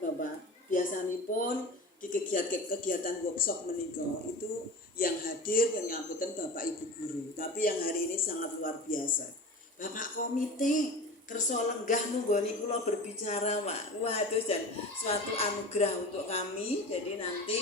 Bapak. Biasanipun di kegiatan workshop menika itu yang hadir yang nyambutan Bapak Ibu guru. Tapi yang hari ini sangat luar biasa. Bapak komite kersa lenggah nunggoni kula berbicara, Pak. Wah, itu dan suatu anugerah untuk kami. Jadi nanti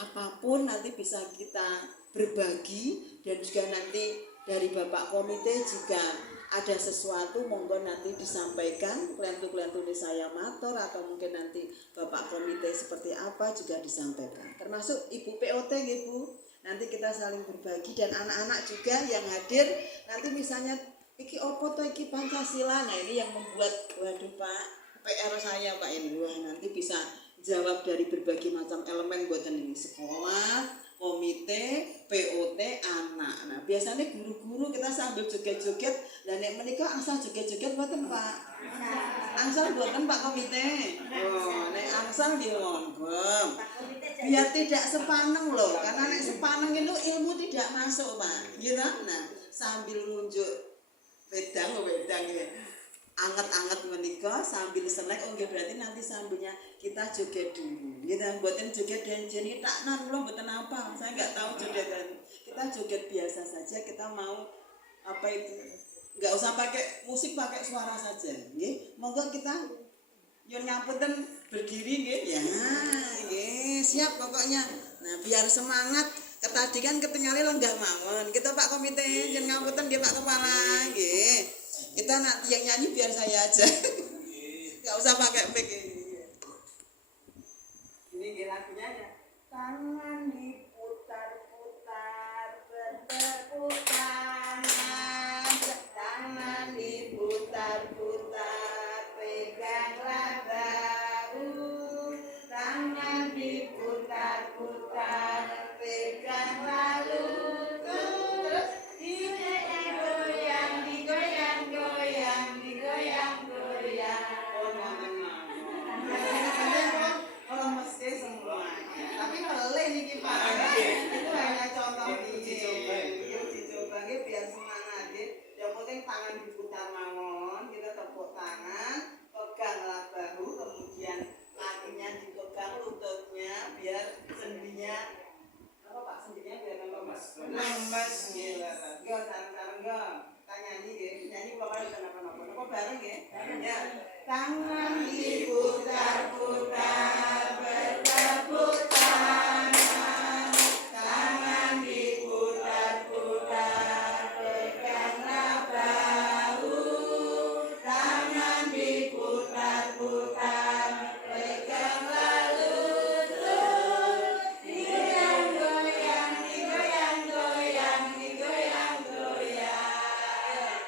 apapun nanti bisa kita berbagi, dan juga nanti dari Bapak komite jika ada sesuatu monggo nanti disampaikan klentu-klentu saya matur, atau mungkin nanti Bapak komite seperti apa juga disampaikan, termasuk Ibu POT Ibu, nanti kita saling berbagi, dan anak-anak juga yang hadir nanti misalnya iki opo to iki Pancasila, nah ini yang membuat waduh Pak PR saya Pak ini, wah nanti bisa jawab dari berbagai macam elemen buatan ini, sekolah, komite, POT, anak. Nah biasanya guru-guru kita sambil joget-joget, dan nek menika angsal joget-joget buatan Pak, angsal buatan Pak komite, oh nek angsal nggih monggo, biar tidak sepaneng loh, karena nek sepaneng itu ilmu tidak masuk Pak, gitu. Nah sambil nunjuk wedang ya, anget-anget menika sambil snack, oh berarti nanti sambilnya kita joget dulu. Kita buatin joget dan jadi tak kula mboten apa, saya nggak tahu jogetan. Kita joget biasa saja, kita mau apa itu, nggak usah pakai musik, pakai suara saja, nggih. Monggo kita yo nyamputan berdiri nggih. Ya, nggih, siap pokoknya. Nah, biar semangat. Tadi kan ketinggalan lenggah mawon. Kita Pak komite jeneng ngapunten nggih Pak Kepala nggih. Kita nanti yang nyanyi biar saya aja. Enggak usah pakai mic ini. Ini lagunya ya. Tangan diputar-putar, bertepuk tangan. Tangan diputar-putar, peganglah bahu. Tangan diputar-putar, pegang lutut, terus digoyang, digoyang-goyang, digoyang-goyang. Oh, mesti semua. Tapi meleleh nih Pak. Itu hanya contoh dicoba biar semangat ya. Yang penting tangan diputar mawon, kita tepuk tangan, peganglah bahu, kemudian kakinya dipegang lututnya biar sendinya Pak sendirinya biar lemas nggih. Yo sareng-sareng yo. Kita nyanyi nggih. Nyanyi kula kali kenapa-napa. Napa bareng nggih? Ya. Tangan diputar-putar, bertepuk tangan. Tangan diputar-putar, peganglah bahu. Tangan diputar-putar, peganglah lutut. Digoyang-goyang, digoyang-goyang, digoyang-goyang.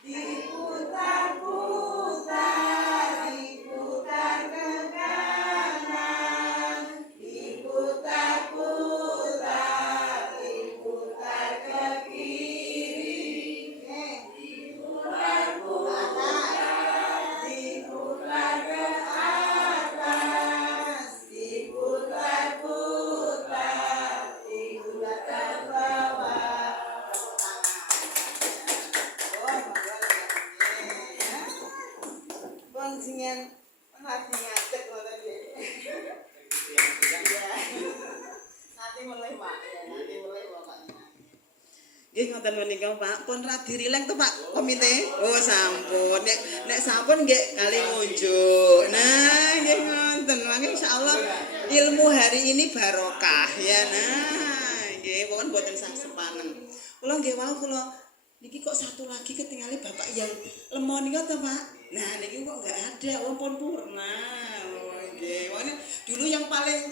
Diputar-putar, diputar ke kanan. Diputar-putar, diputar ke kiri. Diputar-putar, diputar ke atas. Diputar-putar, diputar ke bawah. Bang singen hati ngatek ngoten nggih. Nanti mulai Pak, ya nanti mulai pokoknya. Nggih ngoten menika Pak, pun radi rileng to Pak komite. Oh sampun, nek sampun nggih kali ngunjuk. Nah, nggih ngoten. Mangke insyaallah ilmu hari ini barokah ya. Nah, nggih pokon boten sak sepanen. Kula nggih wau kula niki kok satu lagi ketinggalan Bapak yang lemon niku to Pak. Nah, niki kok enggak ada, pun purna. Oh nggih. Dulu yang paling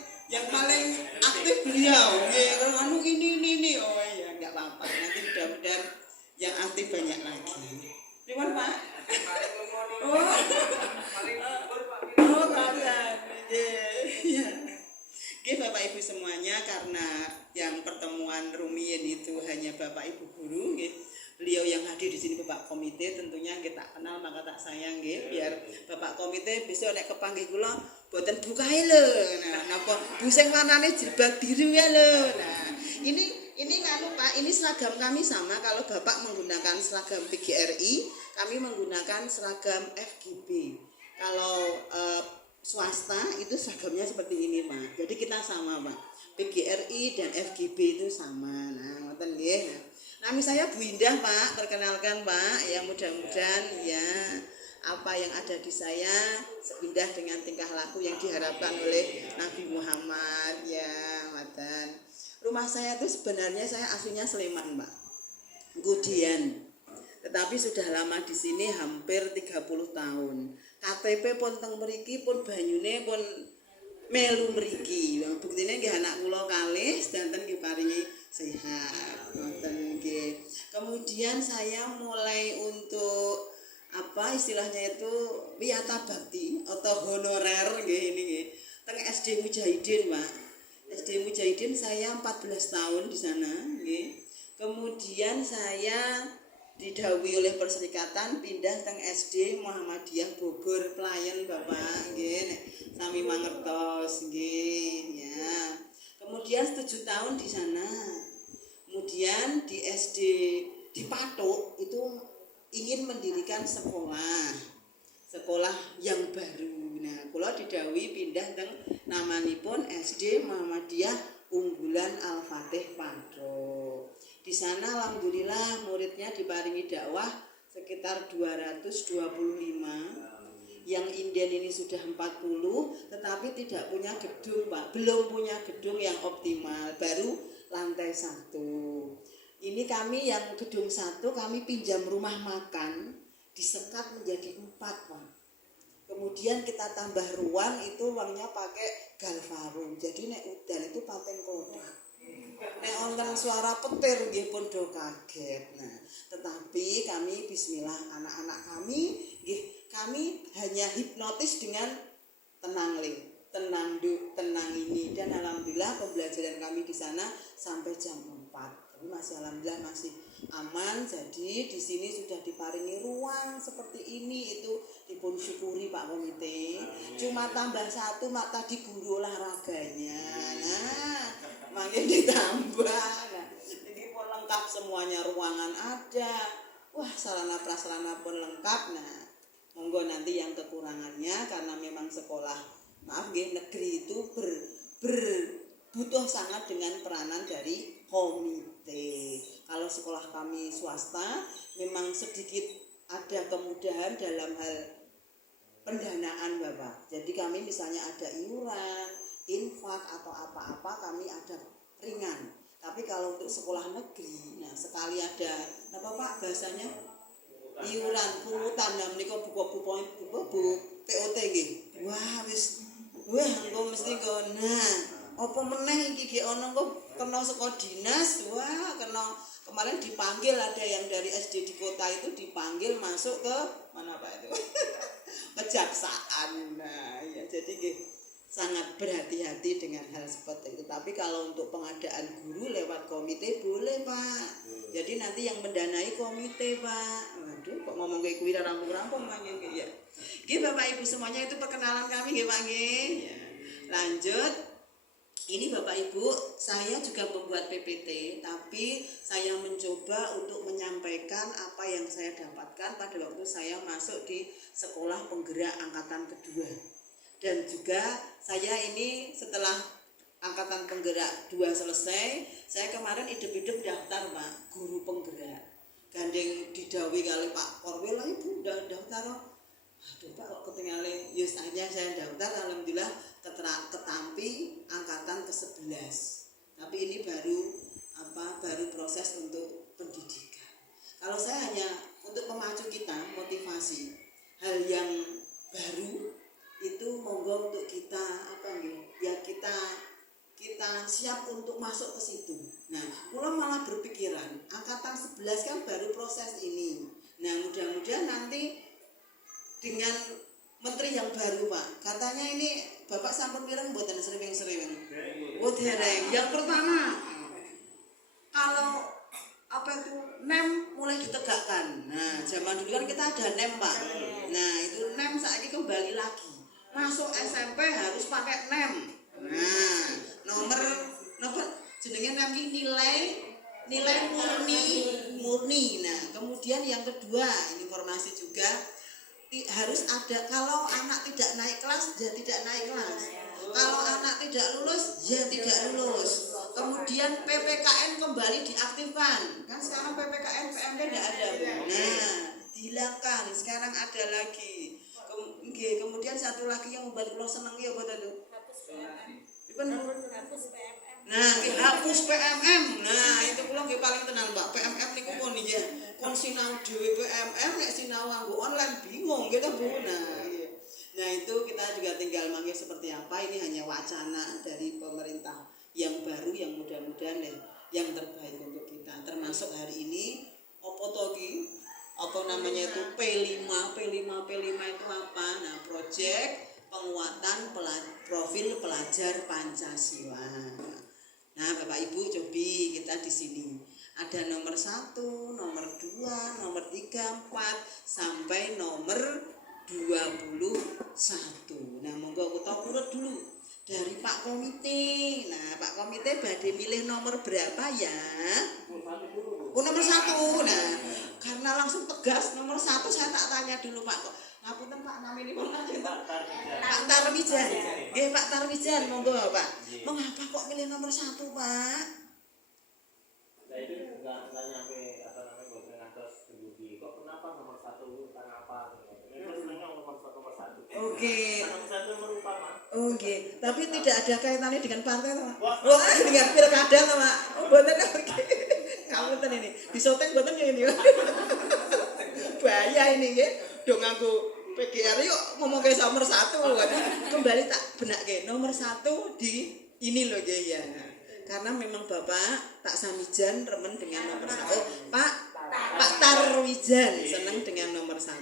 aktif beliau. Nggih, anu ini. Oh iya, enggak apa-apa. Nanti mudah-mudahan yang aktif banyak lagi. Pripun Pak? Oh. Oh, kalian. Nggih. Nggih Bapak Ibu semuanya, karena yang pertemuan rumiyin itu hanya Bapak Ibu guru nggih. Beliau yang hadir di sini Bapak komite tentunya kita kenal maka tak sayang nggih, biar Bapak komite besok nek kepanggih kula boten bukae lho. Nah, napa Bu sing warnane jilbab biru ya lho. Nah, ini nganu Pak, ini seragam kami sama. Kalau Bapak menggunakan seragam PGRI, kami menggunakan seragam FGB. Kalau swasta itu seragamnya seperti ini Pak. Jadi kita sama Pak. PGRI dan FGB itu sama. Nah, ngoten nggih. Nama saya Bu Indah Pak, perkenalkan Pak. Ya mudah-mudahan ya apa yang ada di saya seindah dengan tingkah laku yang diharapkan oleh Nabi Muhammad ya ngoten. Rumah saya itu sebenarnya saya aslinya Sleman Pak. Kemudian tetapi sudah lama di sini hampir 30 tahun. KTP pun teng mriki pun banyune pun melu mriki. Buktine nggih anak kula kalih sedanten nggih paringi sehat. Ngoten nggih. Kemudian saya mulai untuk apa istilahnya itu wiyata bakti atau honorer nggih ini nggih. Teng SD Mujahidin, Pak. SD Mujahidin saya 14 tahun di sana nggih. Kemudian saya didhawuhi oleh Perserikatan pindah teng SD Muhammadiyah Bogor Pelayan Bapak nggih nek sami mangertos nggih ya. Kemudian 7 tahun di sana. Kemudian di SD di Patok itu ingin mendirikan sekolah yang baru. Nah, kula didhawuhi pindah teng namanipun SD Muhammadiyah Unggulan Al-Fatih Patok. Di sana alhamdulillah muridnya diparingi dakwah sekitar 225. Yang inden ini sudah 40 tetapi tidak punya gedung Pak. Belum punya gedung yang optimal, baru lantai 1. Ini kami yang gedung 1 kami pinjam rumah makan disekat menjadi 4 Pak. Kemudian kita tambah ruang itu ruangnya pakai galvarum. Jadi nek udan itu paten kotak. Nek wonten suara petir nggih pun do kaget. Nah, tetapi kami bismillah anak-anak kami nggih kami hanya hipnotis dengan tenang tenang ini dan alhamdulillah pembelajaran kami di sana sampai jam 4. Tapi masih alhamdulillah masih aman. Jadi di sini sudah diparingi ruang seperti ini itu dipun syukuri Pak Komite. Cuma tambah 1 mak tadi guru olahraganya. Nah, makin ditambah. Nah, ini pun lengkap semuanya, ruangan ada. Wah, sarana prasarana pun lengkap. Nah, monggo nanti yang kekurangannya karena memang sekolah maaf nggih negeri itu butuh sangat dengan peranan dari komite. Kalau sekolah kami swasta memang sedikit ada kemudahan dalam hal pendanaan Bapak. Jadi kami misalnya ada iuran, infak atau apa-apa kami ada ringan. Tapi kalau untuk sekolah negeri, nah sekali ada apa Pak bahasanya iuran pungutan nah menika buku POT nggih. Wah engko mesti kok nah apa meneh iki ge ana kok kena saka dinas. Wah kena kemarin dipanggil ada yang dari SD di kota itu dipanggil masuk ke mana Pak itu kejaksaan. Nah ya jadi nggih sangat berhati-hati dengan hal seperti itu. Tapi kalau untuk pengadaan guru lewat komite boleh Pak. Jadi nanti yang mendanai komite Pak. Waduh kok ngomong kayak kuwi rampung-rampung Pak nggih ya. Nggih Bapak Ibu semuanya itu perkenalan kami nggih Pak nggih. Ya. Lanjut. Ini Bapak Ibu, saya juga membuat PPT, tapi saya mencoba untuk menyampaikan apa yang saya dapatkan pada waktu saya masuk di sekolah penggerak angkatan kedua. Dan juga saya ini setelah angkatan penggerak 2 selesai, saya kemarin hidup-hidup daftar Pak, guru penggerak. Gandeng didhawuhi kali Pak Korwil, Ibu udah daftar. Aduh Pak kok ketinggalan. Yes akhirnya saya daftar, alhamdulillah ketampi angkatan ke-11. Tapi ini baru proses untuk pendidikan. Kalau saya hanya untuk memacu kita, motivasi hal yang baru itu monggo untuk kita kita siap untuk masuk ke situ. Nah, kula malah berpikiran angkatan 11 kan baru proses ini. Nah, mudah-mudahan nanti dengan menteri yang baru Pak, katanya ini Bapak sampun pireng mboten sreweng-sreweng. Oh dereng. Yang pertama, kalau apa itu NEM mulai ditegakkan. Nah, zaman dulu kan kita ada NEM Pak. Nah, itu NEM saiki kembali lagi. Masuk SMP harus pakai NEM. Nah, nomor jenenge NEM iki nilai murni. Nah, kemudian yang kedua, informasi juga harus ada. Kalau anak tidak naik kelas, ya tidak naik kelas. Kalau anak tidak lulus, ya tidak lulus. Kemudian PPKN kembali diaktifkan. Kan sekarang PPKN PMD tidak ada, Bu. Nah, dihilangkan. Sekarang ada lagi. Kemudian satu lagi yang membuat lo seneng ya buat itu. Nah, hapus PMM. Nah, itu kula nggih paling tenang, Mbak. PMM niku pun ya. Kon sinau dhewe PMM nek sinau nganggo online bingung gitu, Bu. Nah, itu kita juga tinggal manggil seperti apa. Ini hanya wacana dari pemerintah yang baru yang mudah-mudahan yang terbaik untuk kita. Termasuk hari ini apa namanya itu P5 itu apa? Nah, proyek penguatan profil pelajar Pancasila. Nah, Bapak Ibu cobi kita di sini ada nomor 1, nomor 2, nomor 3, 4 sampai nomor 21. Nah, monggo kita urut dulu dari Pak Komite. Nah, Pak Komite badhe milih nomor berapa ya? Nomor 1. Nah, karena langsung tegas nomor 1 saya tak tanya dulu Pak. Ngapunten Pak, naminipun Pak Tarmijan. Nggih Pak Tarmijan, monggo Pak. Mengapa kok milih nomor 1, Pak? Nah, itu enggak nyampe buat ngantos terbukti. Kok kenapa nomor 1 karena apa? Nomor 1. Oke. Nomor 1 nomor utama. Oh nggih, tapi tidak ada kaitannya dengan partai, Pak. Wah, dengan pilkada, Pak. Oh, mboten oke. Ngapunten ini. Disoteng mboten ya ini. Bahaya ini nggih. Dong nganggo PGR yuk ngomong ke nomor 1. Kembali tak benake nomor 1 di ini loh nggih ya. Karena memang Bapak tak Samijan remen dengan nomor 1. Pak Tarwijan senang dengan nomor 1.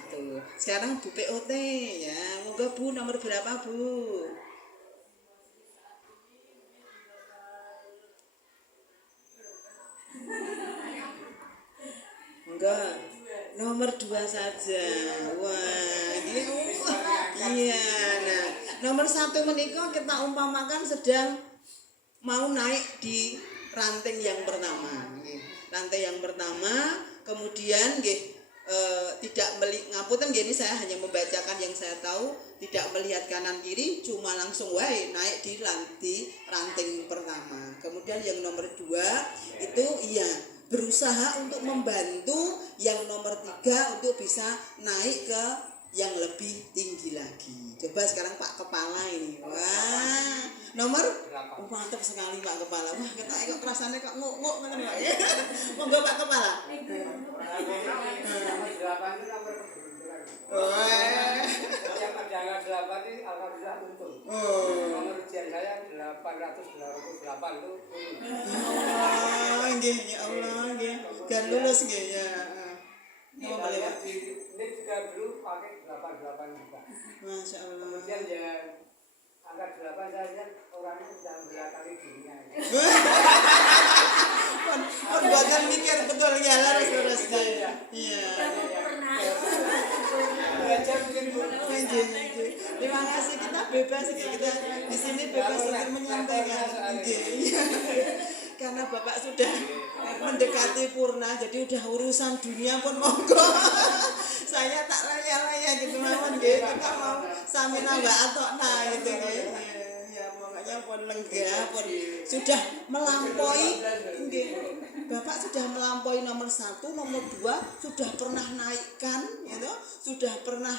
Sekarang Bu POT ya. Moga Bu nomor berapa, Bu? Enggak. Nomor 2 saja. Wah, iya. Nah, nomor 1 menikah kita umpamakan sedang mau naik di ranting yang pertama. Ranting yang pertama, kemudian tidak ngapunten ini saya hanya membacakan yang saya tahu, tidak melihat kanan kiri, cuma langsung wae naik di ranting pertama. Kemudian yang nomor 2 itu berusaha untuk membantu yang nomor 3 untuk bisa naik ke yang lebih tinggi lagi. Coba sekarang Pak Kepala ini. Wah, nomor mantap sekali Pak Kepala. Wah, kita kok rasanya kok nguk ngene Pak. Monggo Pak Kepala. Yang ada angka 8 ini alhamdulillah untung. Nomor ujian saya 888 itu. Nggih, ya Allah nggih. Kan lulus nggih ya. Ini juga dulu pakai 88 juga. Masya Allah. Kemudian ya angka 8 saya lihat orangnya sudah belakang dunia. Buatan mikir betul ya harus iya. Terima kasih, kita bebas kita di sini bebas untuk menyampaikan. Karena Bapak sudah mendekati purna, jadi udah urusan dunia pun monggo. Saya tak laya-laya gitu mawon nggih, kita mau sami nambah atokna gitu nggih. Ya pokoknya pun lega, pun sudah melampaui nggih. Bapak sudah melampaui nomor 1, nomor 2 sudah pernah naikkan gitu, sudah pernah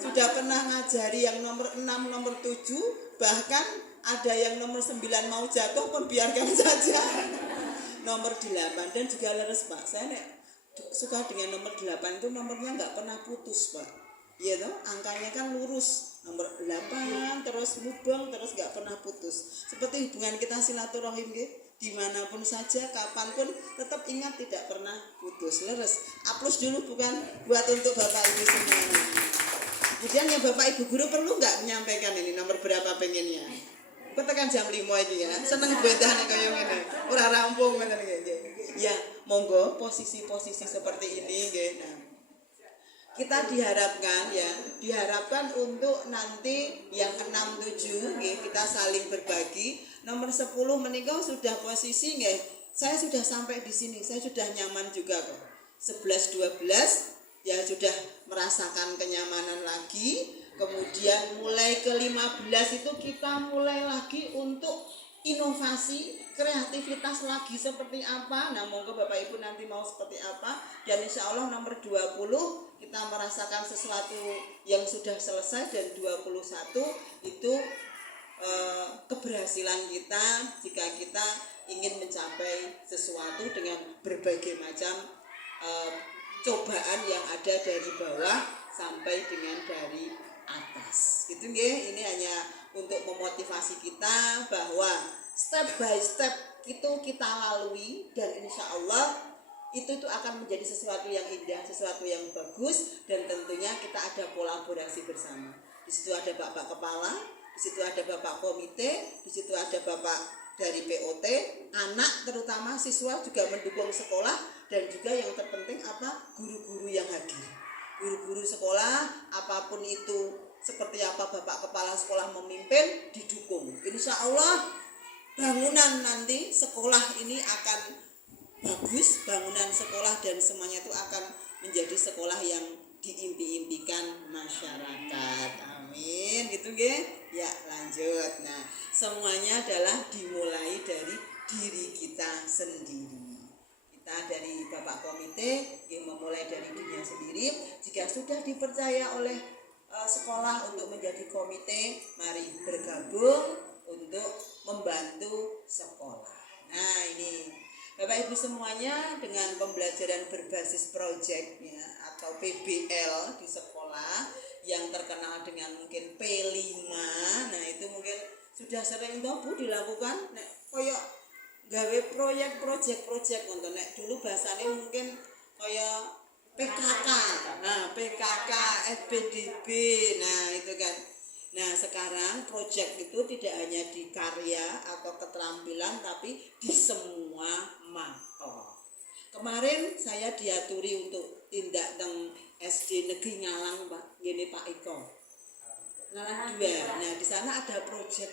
sudah pernah ngajari yang nomor 6, nomor 7, bahkan ada yang nomor 9 mau jatuh pun biarkan saja. Nomor 8 dan juga leres Pak. Saya suka dengan nomor 8 itu nomornya nggak pernah putus Pak. Iya toh, angkanya kan lurus. Nomor 8 terus mubeng terus nggak pernah putus. Seperti hubungan kita silaturahim dimanapun saja, kapanpun tetap ingat tidak pernah putus. Leres. Aplaus dulu bukan buat untuk Bapak Ibu semua. Kemudian yang Bapak Ibu guru perlu nggak menyampaikan ini nomor berapa pengennya? Ketekan jam 5 ini ya. Seneng bentah nek kaya ngene. Ora rampung ngoten nggih. Ya, monggo posisi-posisi seperti ini nggih. Nah, kita diharapkan untuk nanti yang 6 7 nggih kita saling berbagi. Nomor 10 menika sudah posisi nggih. Saya sudah sampai di sini. Saya sudah nyaman juga kok. 11 12 ya sudah merasakan kenyamanan lagi. Kemudian mulai ke-15 itu kita mulai lagi untuk inovasi, kreativitas lagi seperti apa. Nah, monggo Bapak Ibu nanti mau seperti apa. Dan insya Allah nomor 20 kita merasakan sesuatu yang sudah selesai, dan 21 itu keberhasilan kita jika kita ingin mencapai sesuatu dengan berbagai macam cobaan yang ada dari bawah sampai dengan dari atas. Gitu nggih. Ini hanya untuk memotivasi kita bahwa step by step itu kita lalui, dan insya Allah itu akan menjadi sesuatu yang indah, sesuatu yang bagus, dan tentunya kita ada kolaborasi bersama. Di situ ada Bapak Kepala, di situ ada Bapak Komite, di situ ada Bapak dari POT, anak terutama siswa juga mendukung sekolah, dan juga yang terpenting apa, guru-guru yang hadir. Guru-guru sekolah apapun itu, seperti apa Bapak Kepala sekolah memimpin, didukung. Insya Allah bangunan nanti sekolah ini akan bagus, bangunan sekolah dan semuanya itu akan menjadi sekolah yang diimpi-impikan masyarakat. Amin. Gitu nggih. Ya, lanjut. Nah, semuanya adalah dimulai dari diri kita sendiri. Kita dari Bapak Komite memulai dari dirinya sendiri. Jika sudah dipercaya oleh sekolah untuk menjadi komite, mari bergabung untuk membantu sekolah. Nah, ini Bapak Ibu semuanya, dengan pembelajaran berbasis project ya, atau PBL di sekolah yang terkenal dengan mungkin P5. Nah, itu mungkin sudah sering toh Bu dilakukan nek koyo gawe project untuk nek dulu bahasanya mungkin koyo PKK. Nah, PKK, FBDB. Nah, itu kan. Nah, sekarang project itu tidak hanya di karya atau keterampilan, tapi di semua mata. Kemarin saya diaturi untuk tindak teng SD Negeri Ngalang, Pak. Gini Pak Iko. Ngalang 2. Nah, di sana ada project.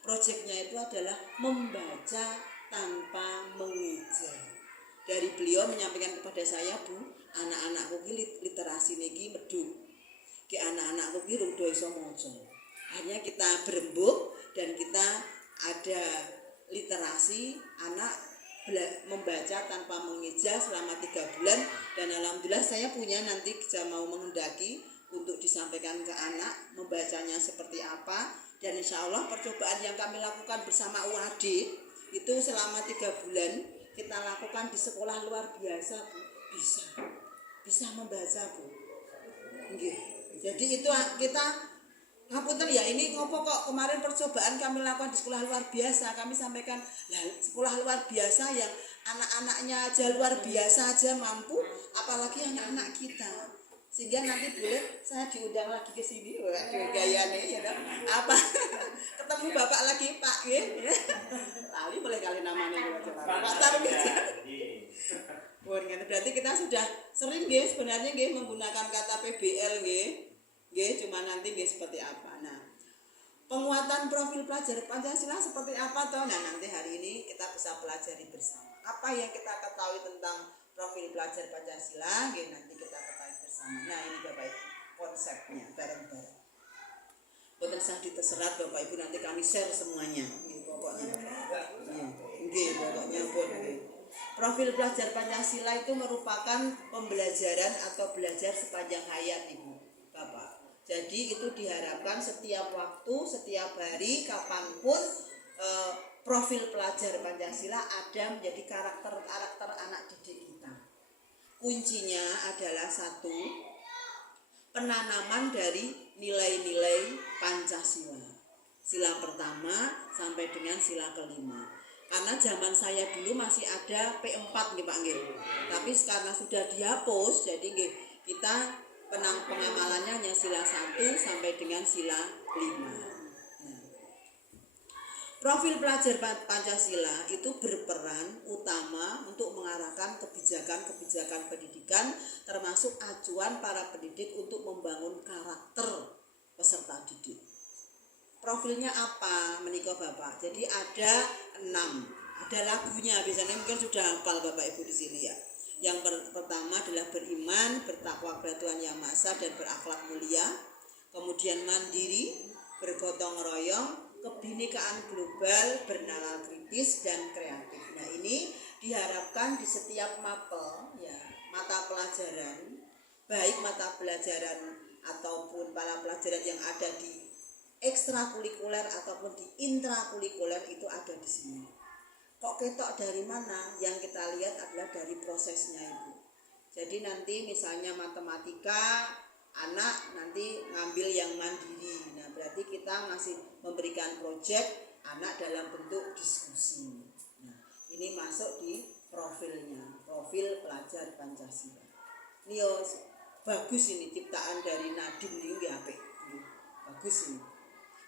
Projectnya itu adalah membaca tanpa mengeja. Dari beliau menyampaikan kepada saya, Bu, anak-anakku ki literasi niki medhun. Ki anak-anakku ki rung do iso maca. Akhirnya kita berembuk dan kita ada literasi anak membaca tanpa mengeja selama 3 bulan, dan alhamdulillah saya punya nanti jika mau menghendaki untuk disampaikan ke anak membacanya seperti apa. Dan insya Allah percobaan yang kami lakukan bersama UAD itu selama 3 bulan kita lakukan di sekolah luar biasa, Bu. Bisa membaca, Bu. Nggih. Jadi itu kita ngapunten ya, ini ngopo kok kemarin percobaan kami lakukan di sekolah luar biasa. Kami sampaikan, lah sekolah luar biasa yang anak-anaknya aja luar biasa aja mampu, apalagi anak-anak kita. Sehingga nanti boleh saya diundang lagi ke sini, gayane ya dong. Apa ketemu Bapak lagi Pak nggih. Lali boleh kali namanya Pak Tarung. Berarti kita sudah sering nggih sebenarnya nggih menggunakan kata PBL nggih. Nggih, cuma nanti nggih seperti apa. Nah, penguatan profil pelajar Pancasila seperti apa toh? Nah, nanti hari ini kita bisa pelajari bersama. Apa yang kita ketahui tentang profil pelajar Pancasila, nggih nanti kita ketahui bersama. Nah, ini Bapak Ibu konsepnya bareng-bareng. Boten sah diterserat Bapak Ibu, nanti kami share semuanya. Nggih, pokoknya. Nggih, pokoknya pun nggih. Profil pelajar Pancasila itu merupakan pembelajaran atau belajar sepanjang hayat Ibu, Bapak. Jadi itu diharapkan setiap waktu, setiap hari, kapanpun profil pelajar Pancasila ada menjadi karakter anak didik kita. Kuncinya adalah satu, penanaman dari nilai-nilai Pancasila. Sila pertama sampai dengan sila kelima. Karena zaman saya dulu masih ada P4 nih Pak nggih. Tapi karena sudah dihapus, jadi nggih kita pengamalannya hanya sila 1 sampai dengan sila 5. Nah, profil pelajar Pancasila itu berperan utama untuk mengarahkan kebijakan-kebijakan pendidikan, termasuk acuan para pendidik untuk membangun karakter peserta didik. Profilnya apa menika Bapak? Jadi ada 6. Ada lagunya, biasanya mungkin sudah hafal Bapak Ibu di sini ya. Yang pertama adalah beriman, bertakwa kepada Tuhan Yang Maha Esa dan berakhlak mulia. Kemudian mandiri, bergotong royong, kebinekaan global, bernalar kritis dan kreatif. Nah, ini diharapkan di setiap mapel ya, mata pelajaran, baik mata pelajaran ataupun para pelajaran yang ada di ekstrakurikuler ataupun di intrakurikuler itu ada di sini. Kok ketok dari mana? Yang kita lihat adalah dari prosesnya Ibu. Jadi nanti misalnya matematika, anak nanti ngambil yang mandiri. Nah, berarti kita masih memberikan proyek anak dalam bentuk diskusi. Nah, ini masuk di profilnya, profil pelajar Pancasila. Ini bagus ini ciptaan dari Nadiem ini apik. Bagus ini.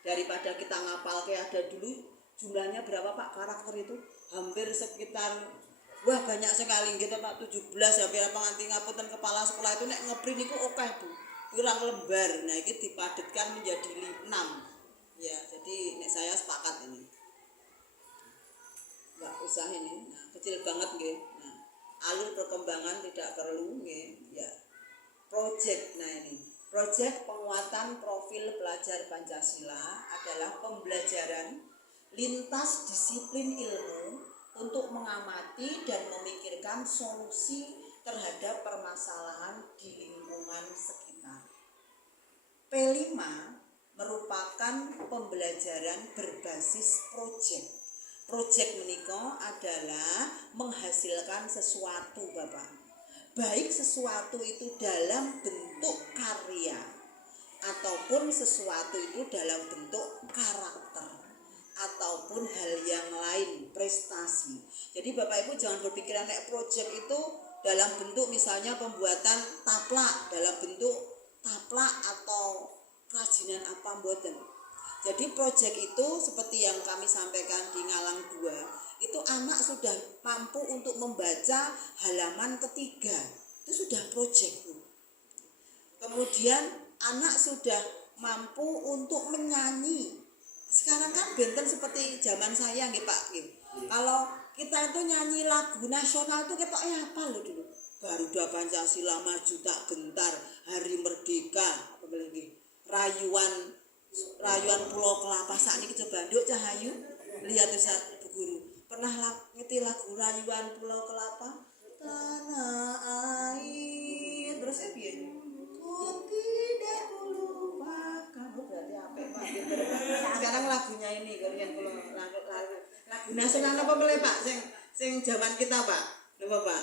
Daripada kita ngapal kayak ada dulu, jumlahnya berapa Pak karakter itu? Hampir sekitar banyak sekali gitu Pak, 17 hampir apa nganti ngapunten kepala sekolah itu nek ngeprint niku akeh Bu. Kurang lembar. Nah, ini dipadatkan menjadi 6. Ya, jadi nek saya sepakat ini. Enggak usah ini. Nah, kecil banget nggih. Nah, alur perkembangan tidak perlu nggih. Ya. Project. Nah, ini. Project penguatan profil pelajar Pancasila adalah pembelajaran lintas disiplin ilmu untuk mengamati dan memikirkan solusi terhadap permasalahan di lingkungan sekitar. P5 merupakan pembelajaran berbasis project. Project menika adalah menghasilkan sesuatu Bapak. Baik sesuatu itu dalam bentuk karya ataupun sesuatu itu dalam bentuk karakter ataupun hal yang lain, prestasi. Jadi Bapak Ibu jangan berpikiran nek project itu dalam bentuk misalnya pembuatan taplak, dalam bentuk taplak atau kerajinan apa mboten. Jadi project itu seperti yang kami sampaikan di Ngalang 2, itu anak sudah mampu untuk membaca halaman ketiga. Itu sudah project. Kemudian anak sudah mampu untuk menyanyi. Sekarang kan benten seperti zaman saya nggih Pak nggih. Kalau kita itu nyanyi lagu nasional itu ketoknya apa loh dulu. Garuda Pancasila Maju Tak Gentar, Hari Merdeka, apa lagi? Rayuan Pulau Kelapa. Sakniki coba nduk Cahayu lihat Ustaz Bu Guru. Pernah ngerti lagu Rayuan Pulau Kelapa? Tanah air terus piye? Ku tidak lupakan. Berarti apa Pak? Sekarang lagunya ini Korean Pulau lagu nasional apa boleh Pak? Sing zaman kita Pak. Napa Pak?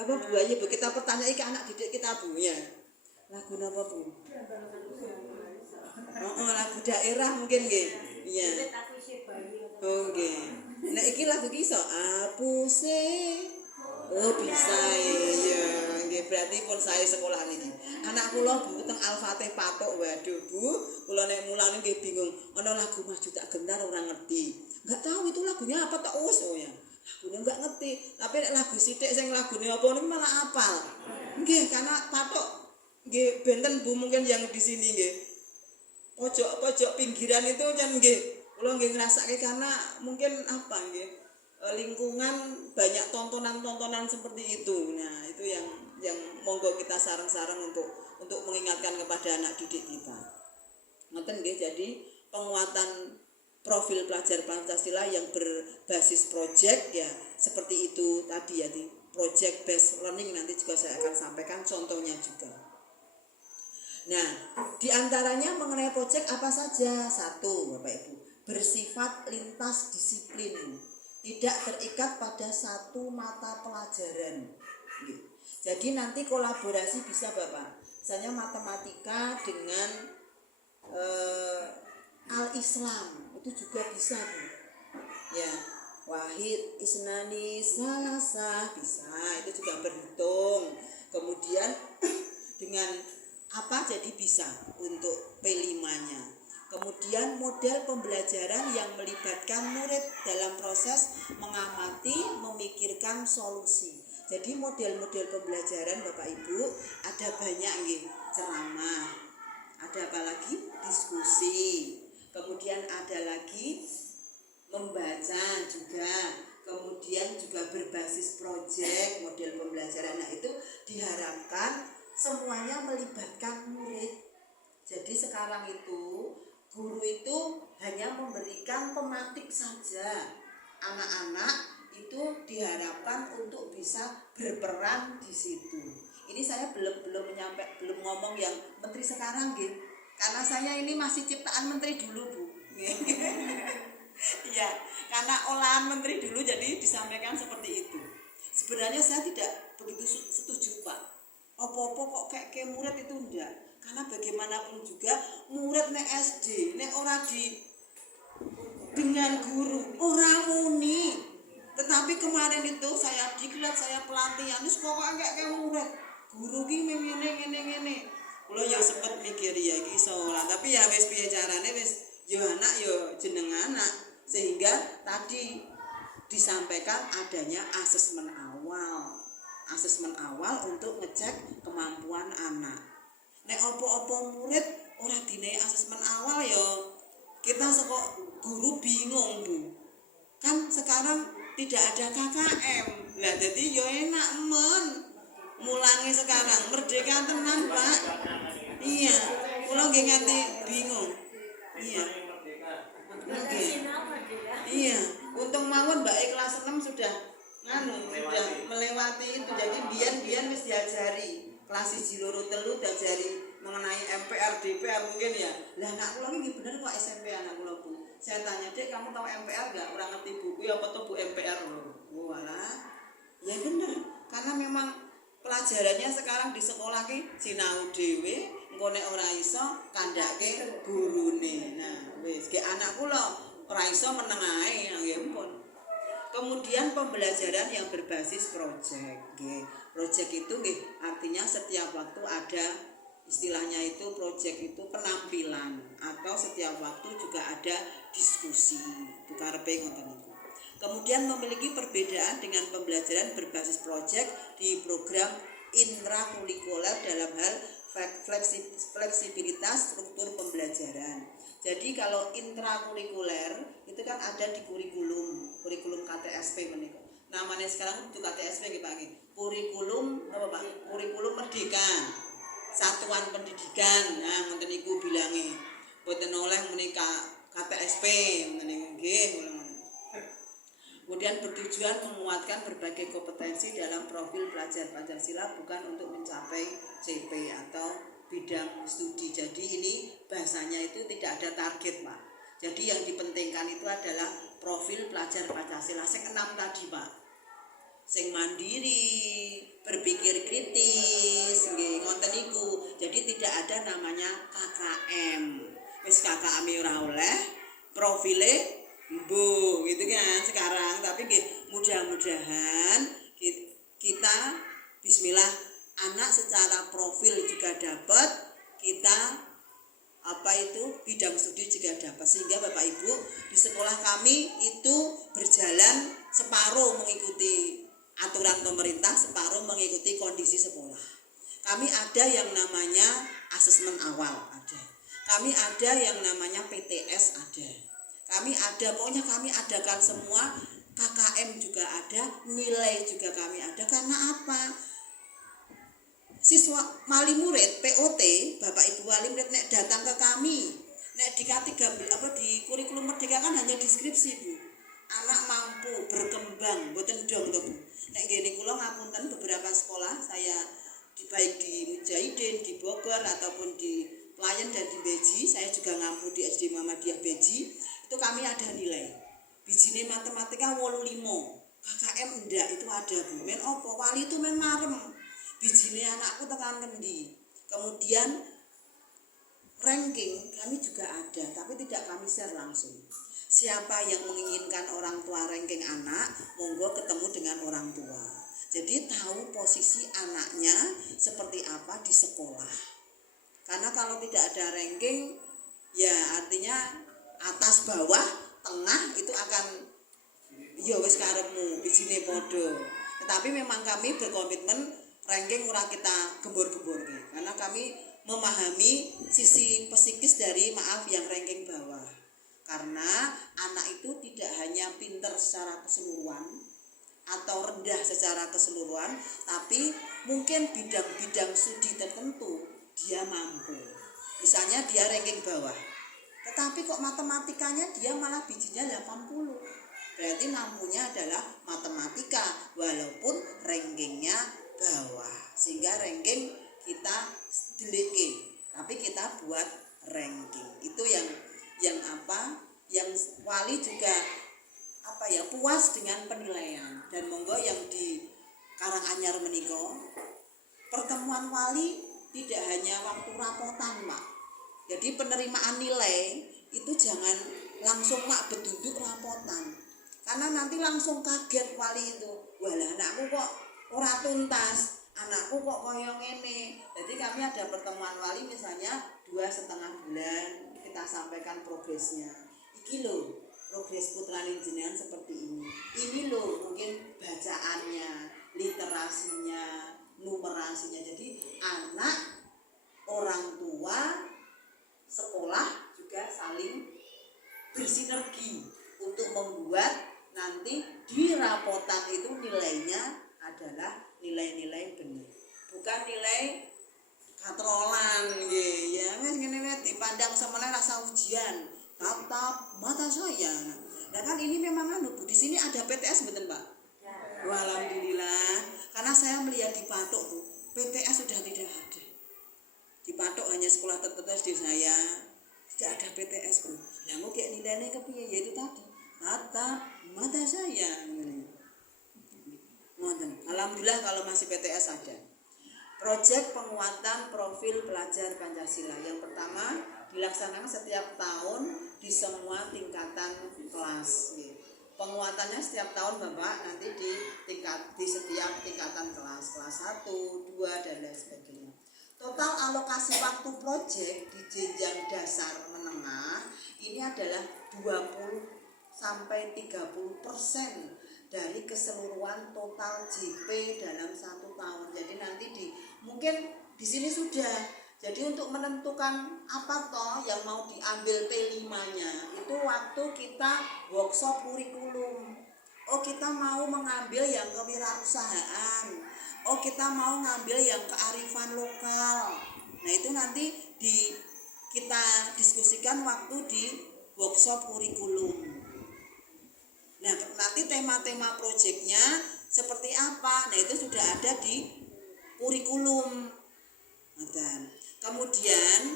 Napa Bu Ayu kita pertanyaan iki anak didik kita Bu ya. Lagu napa Bu? Lagu daerah mungkin nggih. Iya. Oh nggih. Nek iki lagu ki iso apuse. Oh bisa ya. Nggih berarti pun saya sekolah niki. Anak kula Bu teng Al-Fatih patok. Waduh Bu, kula nek mulang nggih bingung. Ana lagu Maju Tak Gentar ora ngerti. Enggak tahu itu lagunya apa tok wis oh ya. Lagunya enggak ngerti. Tapi nek lagu sithik sing lagune apa niku malah apal. Nggih karena patok nggih benten Bu mungkin yang di sini nggih. Pojok-pojok pinggiran itu kan nggih kula nggih ngrasake karena mungkin apa nggih lingkungan banyak tontonan-tontonan seperti itu. Nah, itu yang monggo kita sareng-sareng untuk mengingatkan kepada anak didik kita. Ngoten nggih, jadi penguatan profil pelajar Pancasila yang berbasis project ya seperti itu tadi ya, di project based learning nanti juga saya akan sampaikan contohnya juga. Nah, diantaranya mengenai project apa saja? 1, Bapak Ibu, bersifat lintas disiplin, tidak terikat pada satu mata pelajaran. Jadi nanti kolaborasi bisa Bapak, misalnya matematika dengan Al-Islam, itu juga bisa Bu. Ya, Wahid, Isnani, Salasah, bisa, itu juga berhitung. Kemudian dengan apa jadi bisa untuk P5-nya. Kemudian model pembelajaran yang melibatkan murid dalam proses mengamati, memikirkan solusi. Jadi model-model pembelajaran Bapak Ibu ada banyak nggih, ceramah. Ada apa lagi? Diskusi. Kemudian ada lagi membaca juga. Kemudian juga berbasis proyek, model pembelajaran diharapkan semuanya melibatkan murid. Jadi sekarang itu guru itu hanya memberikan tematik saja. Anak-anak itu diharapkan untuk bisa berperan di situ. Ini saya belum ngomong yang menteri sekarang gitu. Karena saya ini masih ciptaan menteri dulu, Bu. Ya, karena olahan menteri dulu jadi disampaikan seperti itu. Sebenarnya saya tidak begitu setuju, Pak. Apa-apa kok kayak murid itu enggak. Karena bagaimanapun juga murid nek SD, nek ora dengan guru, orang muni. Tetapi kemarin itu saya diklat, saya pelatihan, terus pokoknya kayak murid. Guru ki ngene. Kula ya sempet mikir ya iki iso ora, tapi ya wis piye carane wis yo anak yo jeneng anak. Sehingga tadi disampaikan adanya asesmen awal. Asesmen awal untuk ngecek kemampuan anak. Nek opo-opo murid ora dine asesmen awal ya kita saka guru bingung, Bu. Kan sekarang tidak ada KKM. Lah jadi yo enak men. Mulangi sekarang merdeka tenan, Pak. Iya, kula nggih nganti bingung. Iya. Iya, untung mawon Mbak kelas 6 sudah sudah melewati itu. Jadi biar wis diajari kelas 1 loro 3 diajari mengenai MPR DPR mungkin ya. Lah anak kula iki bener kok SMP anak kula, Bu. Saya tanya, "Dek, kamu tahu MPR enggak?" Ora ngerti buku apa tuh Bu MPR lho. Walah. Ya bener, karena memang pelajarannya sekarang di sekolah ki sinau dhewe, engko nek ora iso kandhake gurune. Nah, wis ge anak kula ora iso meneng ae, nggih pun. Kemudian pembelajaran yang berbasis proyek. Nggih. Proyek itu nggih artinya setiap waktu ada istilahnya itu proyek itu penampilan atau setiap waktu juga ada diskusi. Itu karepe ngoten niku. Kemudian memiliki perbedaan dengan pembelajaran berbasis proyek di program intrakurikuler dalam hal fleksibilitas struktur pembelajaran. Jadi kalau intrakurikuler itu kan ada di kurikulum KTSP menika. Namanya sekarang itu KTSP nggih Pak nggih. Kurikulum apa Pak? Kurikulum Merdeka. Satuan Pendidikan. Nah, ngoten niku bilange. Boten oleh menika KTSP ngoten niku nggih. Kemudian bertujuan menguatkan berbagai kompetensi dalam profil pelajar Pancasila bukan untuk mencapai CP atau bidang studi. Jadi ini bahasanya itu tidak ada target, Pak. Jadi yang dipentingkan itu adalah profil pelajar Pancasila sing 6 tadi, Pak. Sing mandiri, berpikir kritis, nggih ngoten niku. Jadi tidak ada namanya KKM. Wis KKM ora oleh, profile Bu, gitu kan sekarang. Tapi mudah-mudahan kita bismillah anak secara profil juga dapat, kita bidang studi juga dapat, sehingga Bapak Ibu di sekolah kami itu berjalan separuh mengikuti aturan pemerintah, separuh mengikuti kondisi sekolah. Kami ada yang namanya asesmen awal, ada. Kami ada yang namanya PTS, ada. Kami ada, pokoknya kami adakan semua, KKM juga ada, nilai juga kami ada. Karena apa? Siswa wali murid POT, Bapak Ibu wali murid nek datang ke kami, nek di K3 di kurikulum Merdeka kan hanya deskripsi, Bu. Anak mampu berkembang, mboten dong to, Bu. Nek ngene kula ngapunten beberapa sekolah saya baik di Mujahidin, di Bogor ataupun di Pelayan dan di Beji, saya juga ngampu di SD Muhammadiyah Beji. Itu kami ada nilai. Bijine matematika 85. KKM enggak itu ada, Bu. Men opo? Wali itu men marem. Bijine anakku tekan kendi. Kemudian ranking kami juga ada, tapi tidak kami share langsung. Siapa yang menginginkan orang tua ranking anak, monggo ketemu dengan orang tua. Jadi tahu posisi anaknya seperti apa di sekolah. Karena kalau tidak ada ranking, ya artinya atas bawah tengah itu akan ya wis karepmu bijine padha. Tetapi memang kami berkomitmen ranking ora kita gembor-gemborke karena kami memahami sisi psikis dari yang ranking bawah. Karena anak itu tidak hanya pinter secara keseluruhan atau rendah secara keseluruhan, tapi mungkin bidang-bidang studi tertentu dia mampu. Misalnya dia ranking bawah. Tetapi kok matematikanya dia malah bijinya 80. Berarti mampunya adalah matematika walaupun rankingnya bawah. Sehingga ranking kita delete, tapi kita buat ranking. Itu yang apa? Yang wali juga puas dengan penilaian. Dan monggo yang di Karanganyar menika pertemuan wali tidak hanya waktu rapotan, Pak. Jadi penerimaan nilai itu jangan langsung mak beduduk rapotan. Karena nanti langsung kaget wali itu. Walah anakku kok ora tuntas, anakku kok koyo ngene. Jadi kami ada pertemuan wali misalnya 2,5 bulan kita sampaikan progresnya. Iki lho, progres putrane jenengan seperti ini. Ini lho mungkin bacaannya, literasinya, numerasinya. Jadi anak, orang tua, sekolah juga saling bersinergi untuk membuat nanti di rapotan itu nilainya adalah nilai-nilai benar, bukan nilai katrolan ya wis ngene wae dipandang semeneh rasa ujian tatap mata saya. Nah kan ini memang Bu, di sini ada PTS betul Pak? Wah, alhamdulillah, karena saya melihat di Patok tuh PTS sudah tidak ada. Di Patok hanya sekolah tertentu di saya tidak ada PTS Bu. Lah mau kayak nilainya kepiye yaitu tadi tatap mata saya. Alhamdulillah kalau masih PTS ada. Proyek penguatan profil pelajar Pancasila yang pertama dilaksanakan setiap tahun di semua tingkatan kelas. Penguatannya setiap tahun Bapak nanti di setiap tingkatan kelas 1, 2 dan lain sebagainya. Total alokasi waktu proyek di jenjang dasar menengah ini adalah 20 sampai 30% dari keseluruhan total JP dalam 1 tahun. Jadi nanti mungkin di sini sudah. Jadi untuk menentukan apa toh yang mau diambil P5-nya itu waktu kita workshop kurikulum. Oh kita mau mengambil yang kewirausahaan. Oh kita mau ngambil yang kearifan lokal. Nah itu nanti kita diskusikan waktu di workshop kurikulum. Nah nanti tema-tema proyeknya seperti apa? Nah itu sudah ada di kurikulum. Dan kemudian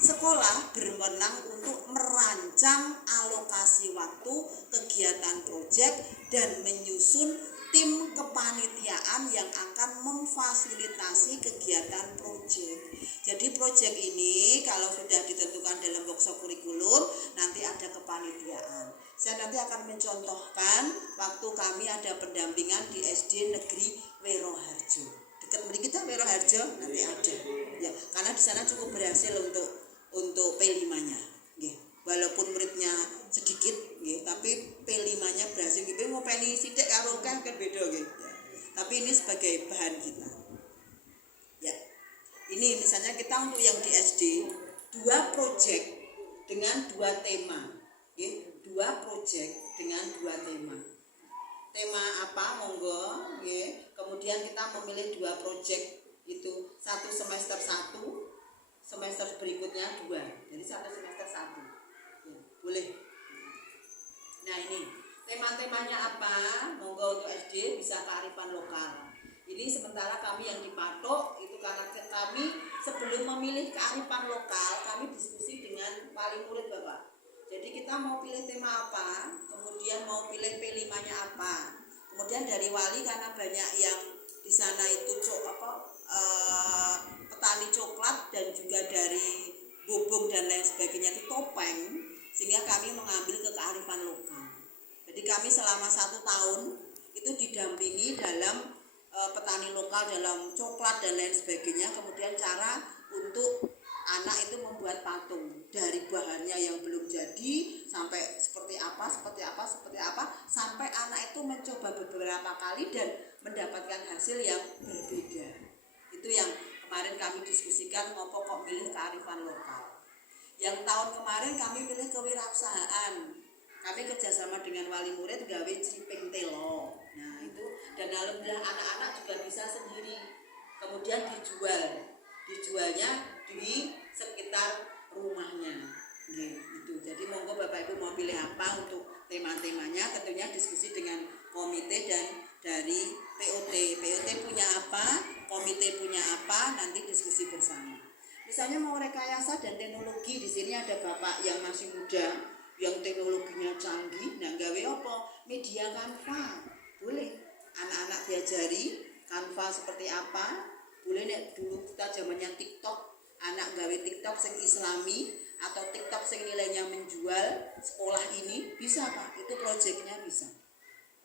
sekolah berwenang untuk merancang alokasi waktu kegiatan proyek dan menyusun tim kepanitiaan yang akan memfasilitasi kegiatan proyek. Jadi proyek ini kalau sudah ditentukan dalam workshop kurikulum nanti ada kepanitiaan. Saya nanti akan mencontohkan waktu kami ada pendampingan di SD Negeri Weroharjo. Dekat mriki kita Weroharjo nanti ada. Ya, karena di sana cukup berhasil untuk P5-nya. Nggih. Walaupun muridnya sedikit nggih, tapi P5-nya berhasil. Nggih, ngopeni sithik karo kan beda nggih. Ya. Tapi ini sebagai bahan kita. Ya. Ini misalnya kita untuk yang di SD 2 proyek dengan 2 tema. Nggih, 2 proyek dengan 2 tema. Tema apa monggo nggih. Kemudian kita memilih 2 proyek itu satu semester 1, semester berikutnya 2. Jadi satu semester 1. Ya, boleh. Nah ini tema-temanya apa? Monggo untuk SD bisa kearifan lokal. Ini sementara kami yang di Patok itu karena kami sebelum memilih kearifan lokal kami diskusi dengan wali murid Bapak. Jadi kita mau pilih tema apa, kemudian mau pilih P5-nya apa. Kemudian dari wali karena banyak yang di sana itu petani coklat dan juga dari bobong dan lain sebagainya itu topeng, sehingga kami mengambil ke kearifan lokal. Jadi kami selama 1 tahun itu didampingi dalam petani lokal dalam coklat dan lain sebagainya. Kemudian cara untuk anak itu membuat patung dari bahannya yang belum jadi sampai seperti apa sampai anak itu mencoba beberapa kali dan mendapatkan hasil yang berbeda. Itu yang kemarin kami diskusikan ngopo kok milih kearifan lokal. Yang tahun kemarin kami milih kewirausahaan. Kami kerjasama dengan wali murid gawe criping telo. Nah itu dan alhamdulillah anak-anak juga bisa sendiri kemudian dijualnya di sekitar rumahnya gitu. Jadi monggo Bapak Ibu mau pilih apa untuk tema-temanya, tentunya diskusi dengan komite dan dari POT punya apa, komite punya apa, nanti diskusi bersama. Misalnya mau rekayasa dan teknologi, di sini ada Bapak yang masih muda yang teknologinya canggih, nah gawe apa? Media Canva. Boleh anak-anak diajari Canva seperti apa. Boleh nek dulu kita zamannya TikTok, anak gawe TikTok sing islami atau TikTok sing nilainya menjual sekolah ini bisa Pak, itu proyeknya bisa.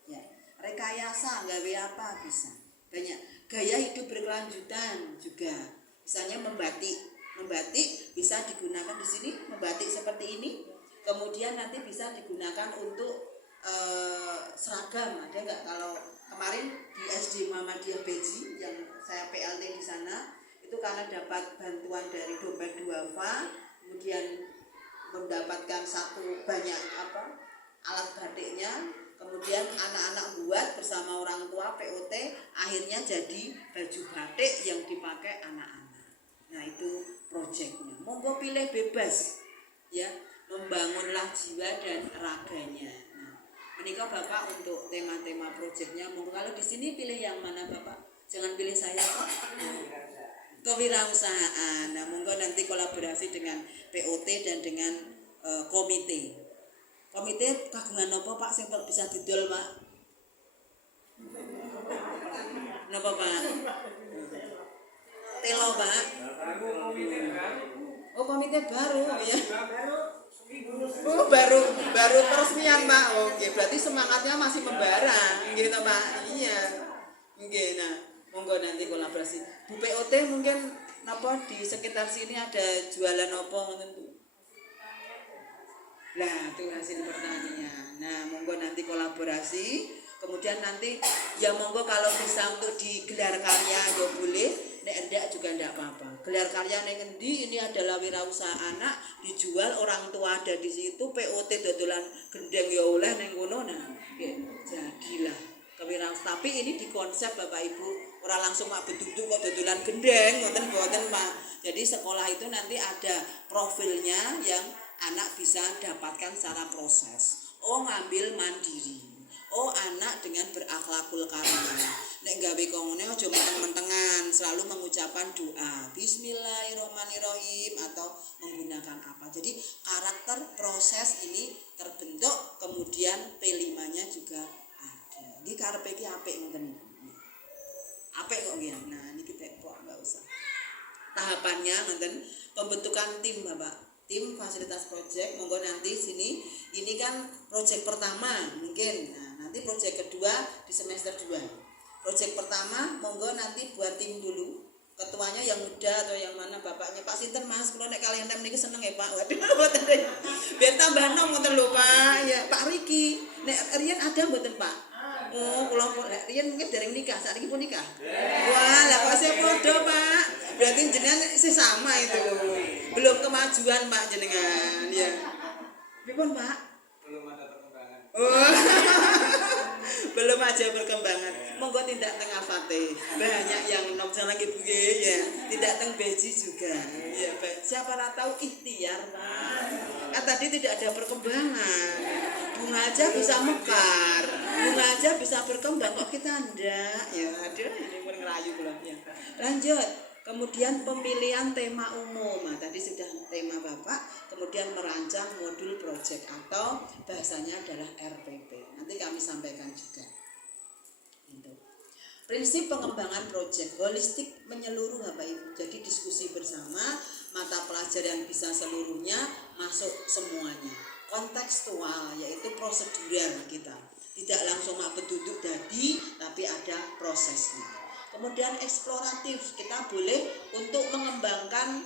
Ya, rekayasa gawe apa bisa. Banyak gaya hidup berkelanjutan juga. Misalnya membatik bisa digunakan di sini, membatik seperti ini. Kemudian nanti bisa digunakan untuk seragam. Ada nggak kalau kemarin di SD Muhammadiyah Beji yang saya PLT di sana itu karena dapat bantuan dari dompet duafa, kemudian mendapatkan banyak alat batiknya, kemudian anak-anak buat bersama orang tua POT, akhirnya jadi baju batik yang dipakai anak-anak. Nah itu proyeknya. Monggo pilih bebas ya, membangunlah jiwa dan raganya. Nah, menikah Bapak untuk tema-tema proyeknya. Monggo kalau di sini pilih yang mana Bapak? Jangan pilih saya kok. Kewirausahaan. Nah, monggo nanti kolaborasi dengan POT dan dengan komite. Komite kagungan apa Pak sing bisa didol Pak? Napa Pak? Telo Pak. Oh komite baru ya. Oh baru peresmian Pak. Oke, berarti semangatnya masih membara, gitu Pak. Iya. Oke, nah monggo nanti kolaborasi. Bu POT mungkin apa di sekitar sini ada jualan apa ngoten Bu? Nah, itu hasil pertanian. Nah, monggo nanti kolaborasi. Kemudian nanti ya monggo kalau bisa untuk digelar karya ya boleh, nek enggak juga enggak apa-apa. Gelar karya ning endi ini adalah wirausaha anak, dijual orang tua ada di situ, POT dodolan gendeng ya oleh ning kono. Nah, jadilah kewirausahaan. Tapi ini dikonsep Bapak Ibu, ora langsung mak beduk-beduk kok dodolan gendeng, ngoten Pak. Jadi sekolah itu nanti ada profilnya yang anak bisa dapatkan secara proses. Oh ngambil mandiri. Oh anak dengan berakhlakul karimah. Nek gawe kongone aja menteng-mentengan, selalu mengucapkan doa Bismillahirrahmanirrahim atau menggunakan apa. Jadi karakter proses ini terbentuk, kemudian P5-nya juga ada. Iki karepe iki apik ngoten niku. Apik kok nggih. Nah niki kok enggak usah. Tahapannya ngoten, pembentukan tim Bapak. Tim fasilitas proyek, monggo nanti sini ini kan proyek pertama mungkin. Nah, nanti proyek kedua di semester 2. Proyek pertama monggo nanti buat tim dulu. Ketuanya yang muda atau yang mana bapaknya Pak Sinten Mas, kula nek kalian tem niki seneng ya Pak. Waduh mboten deh. Biar tambah nom ngoten lho Pak. Ya Pak Riki. Nek Rian ada mboten Pak? Oh, kula Rian mungkin dereng nikah, saiki pun nikah. Wah, lah kok saya podo Pak. Berarti jenengan sama itu. Belum kemajuan Pak jenengan ya. Pripun Pak? Belum ada perkembangan. Oh. Belum aja perkembangan. Monggo tidak teng Afate. Banyak yang nom salah ibu ya. Tidak teng Beji juga. Ya, siapa tahu ikhtiar Pak. Tadi tidak ada perkembangan. Bunga aja bisa mekar. Bunga aja bisa berkembang kok kita ndak. Ya, aduh ini pun ngerayu belum ya. Lanjut. Kemudian pemilihan tema umum. Nah, tadi sudah tema Bapak, kemudian merancang modul proyek atau bahasanya adalah RPP. Nanti kami sampaikan juga. Itu. Prinsip pengembangan proyek holistik menyeluruh Bapak Ibu. Jadi diskusi bersama, mata pelajaran bisa seluruhnya masuk semuanya. Kontekstual yaitu prosedural kita. Tidak langsung mak beduduk dadi, tapi ada prosesnya. Kemudian eksploratif, kita boleh untuk mengembangkan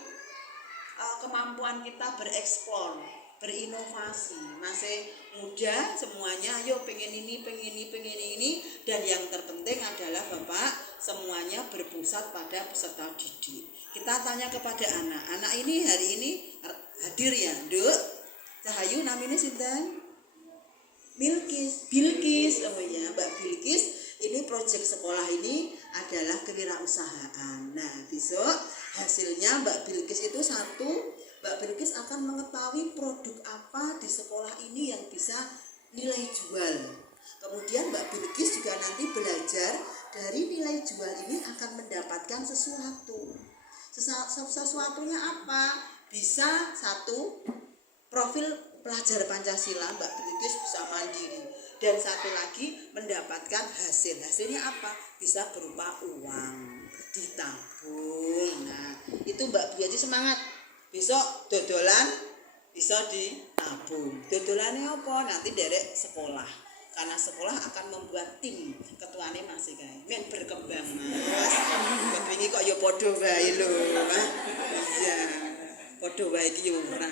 kemampuan kita bereksplor, berinovasi. Masih muda semuanya, ayo pengen ini, dan yang terpenting adalah Bapak semuanya berpusat pada peserta didik. Kita tanya kepada anak ini hari ini hadir ya, Duk? Cahayu namanya sinten? Bilkis, oh ya Mbak Bilkis. Ini proyek sekolah ini adalah kewirausahaan. Nah, besok hasilnya Mbak Bilkis itu satu, Mbak Bilkis akan mengetahui produk apa di sekolah ini yang bisa nilai jual. Kemudian Mbak Bilkis juga nanti belajar dari nilai jual ini akan mendapatkan sesuatu. Sesuatunya apa? Bisa satu, profil pelajar Pancasila Mbak Bilkis bisa mandiri. Dan satu lagi mendapatkan hasilnya apa? Bisa berupa uang ditabung. Nah, itu Mbak Bilkis semangat. Besok dodolan bisa ditabung. Dodolannya apa? Nanti derek sekolah. Karena sekolah akan membuat tim. Ketuanya masih kayak men berkembang Mas. Kepingi kok ya podo bae lho. Iya. Podo bae iki yo ora.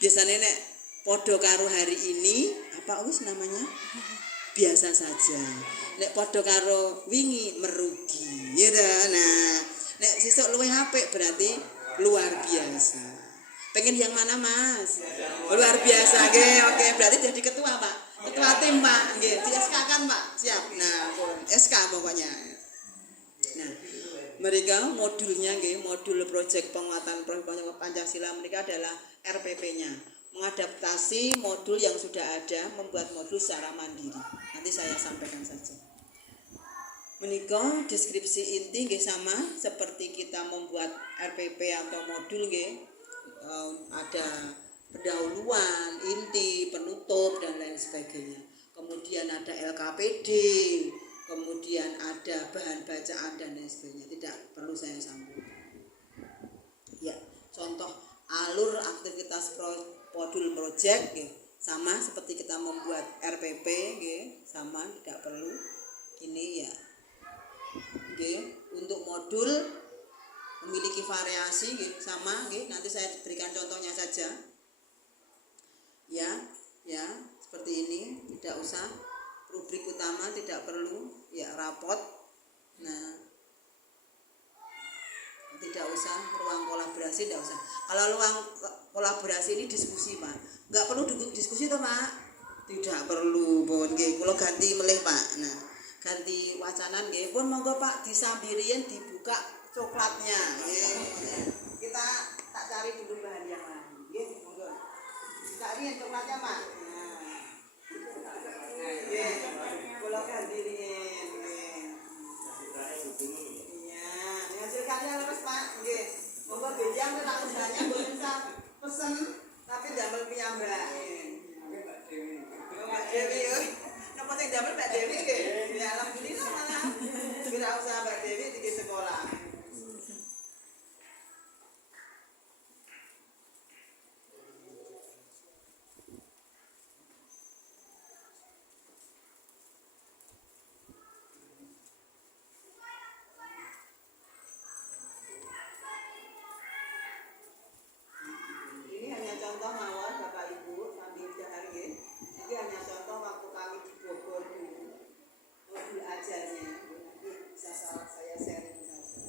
Biasanya nek podo karo hari ini apa wis namanya? Biasa saja. Nek podo karo wingi merugi. Ya nah, nek sesuk luwih apik berarti luar biasa. Pengen yang mana Mas? Luar biasa. Oke, berarti jadi ketua Pak. Ketua tim Pak. Nggih, di SK kan Pak? Siap. Nah, SK pokoknya. Nah, mereka modulnya nggih, modul proyek penguatan Pancasila mereka adalah RPP-nya. Mengadaptasi modul yang sudah ada, membuat modul secara mandiri. Nanti saya sampaikan saja. Menika deskripsi inti nggih sama seperti kita membuat RPP atau modul nggih. Ada pendahuluan, inti, penutup dan lain sebagainya. Kemudian ada LKPD, kemudian ada bahan bacaan dan lain sebagainya. Tidak perlu saya sambung. Ya, contoh alur aktivitas modul project ya, sama seperti kita membuat RPP ya, sama tidak perlu. Ini ya. Oke, untuk modul memiliki variasi ya, sama ya, nanti saya berikan contohnya saja. Ya, seperti ini, tidak usah rubrik utama tidak perlu, ya rapot. Nah, tidak usah ruang kolaborasi, tidak usah. Kalau ruang kolaborasi ini diskusi Pak, nggak perlu diskusi toh Pak, tidak perlu pun nggih, kula ganti melih Pak. Nah, ganti wacanan nggih pun monggo Pak disambirian dibuka coklatnya. Kita tak cari dulu bahan yang lain, nggih monggo. Cari coklatnya Pak. Nah, nggih, kula ganti riyen. Hasilkannya lepas Pak, nggih. Monggo bejang tak usahanya mboten sak pesen tapi damel piyambak. Mbak Dewi yo. Napa sing damel Mbak Dewi nggih? Ya alhamdulillah malah. Kira usaha Mbak Dewi di sekolah. Contoh mawon Bapak Ibu sambil dahar nggih. Iki hanya contoh waktu kami di Bogor dulu. Modul ajarnya. Nanti bisa saya sharing saja.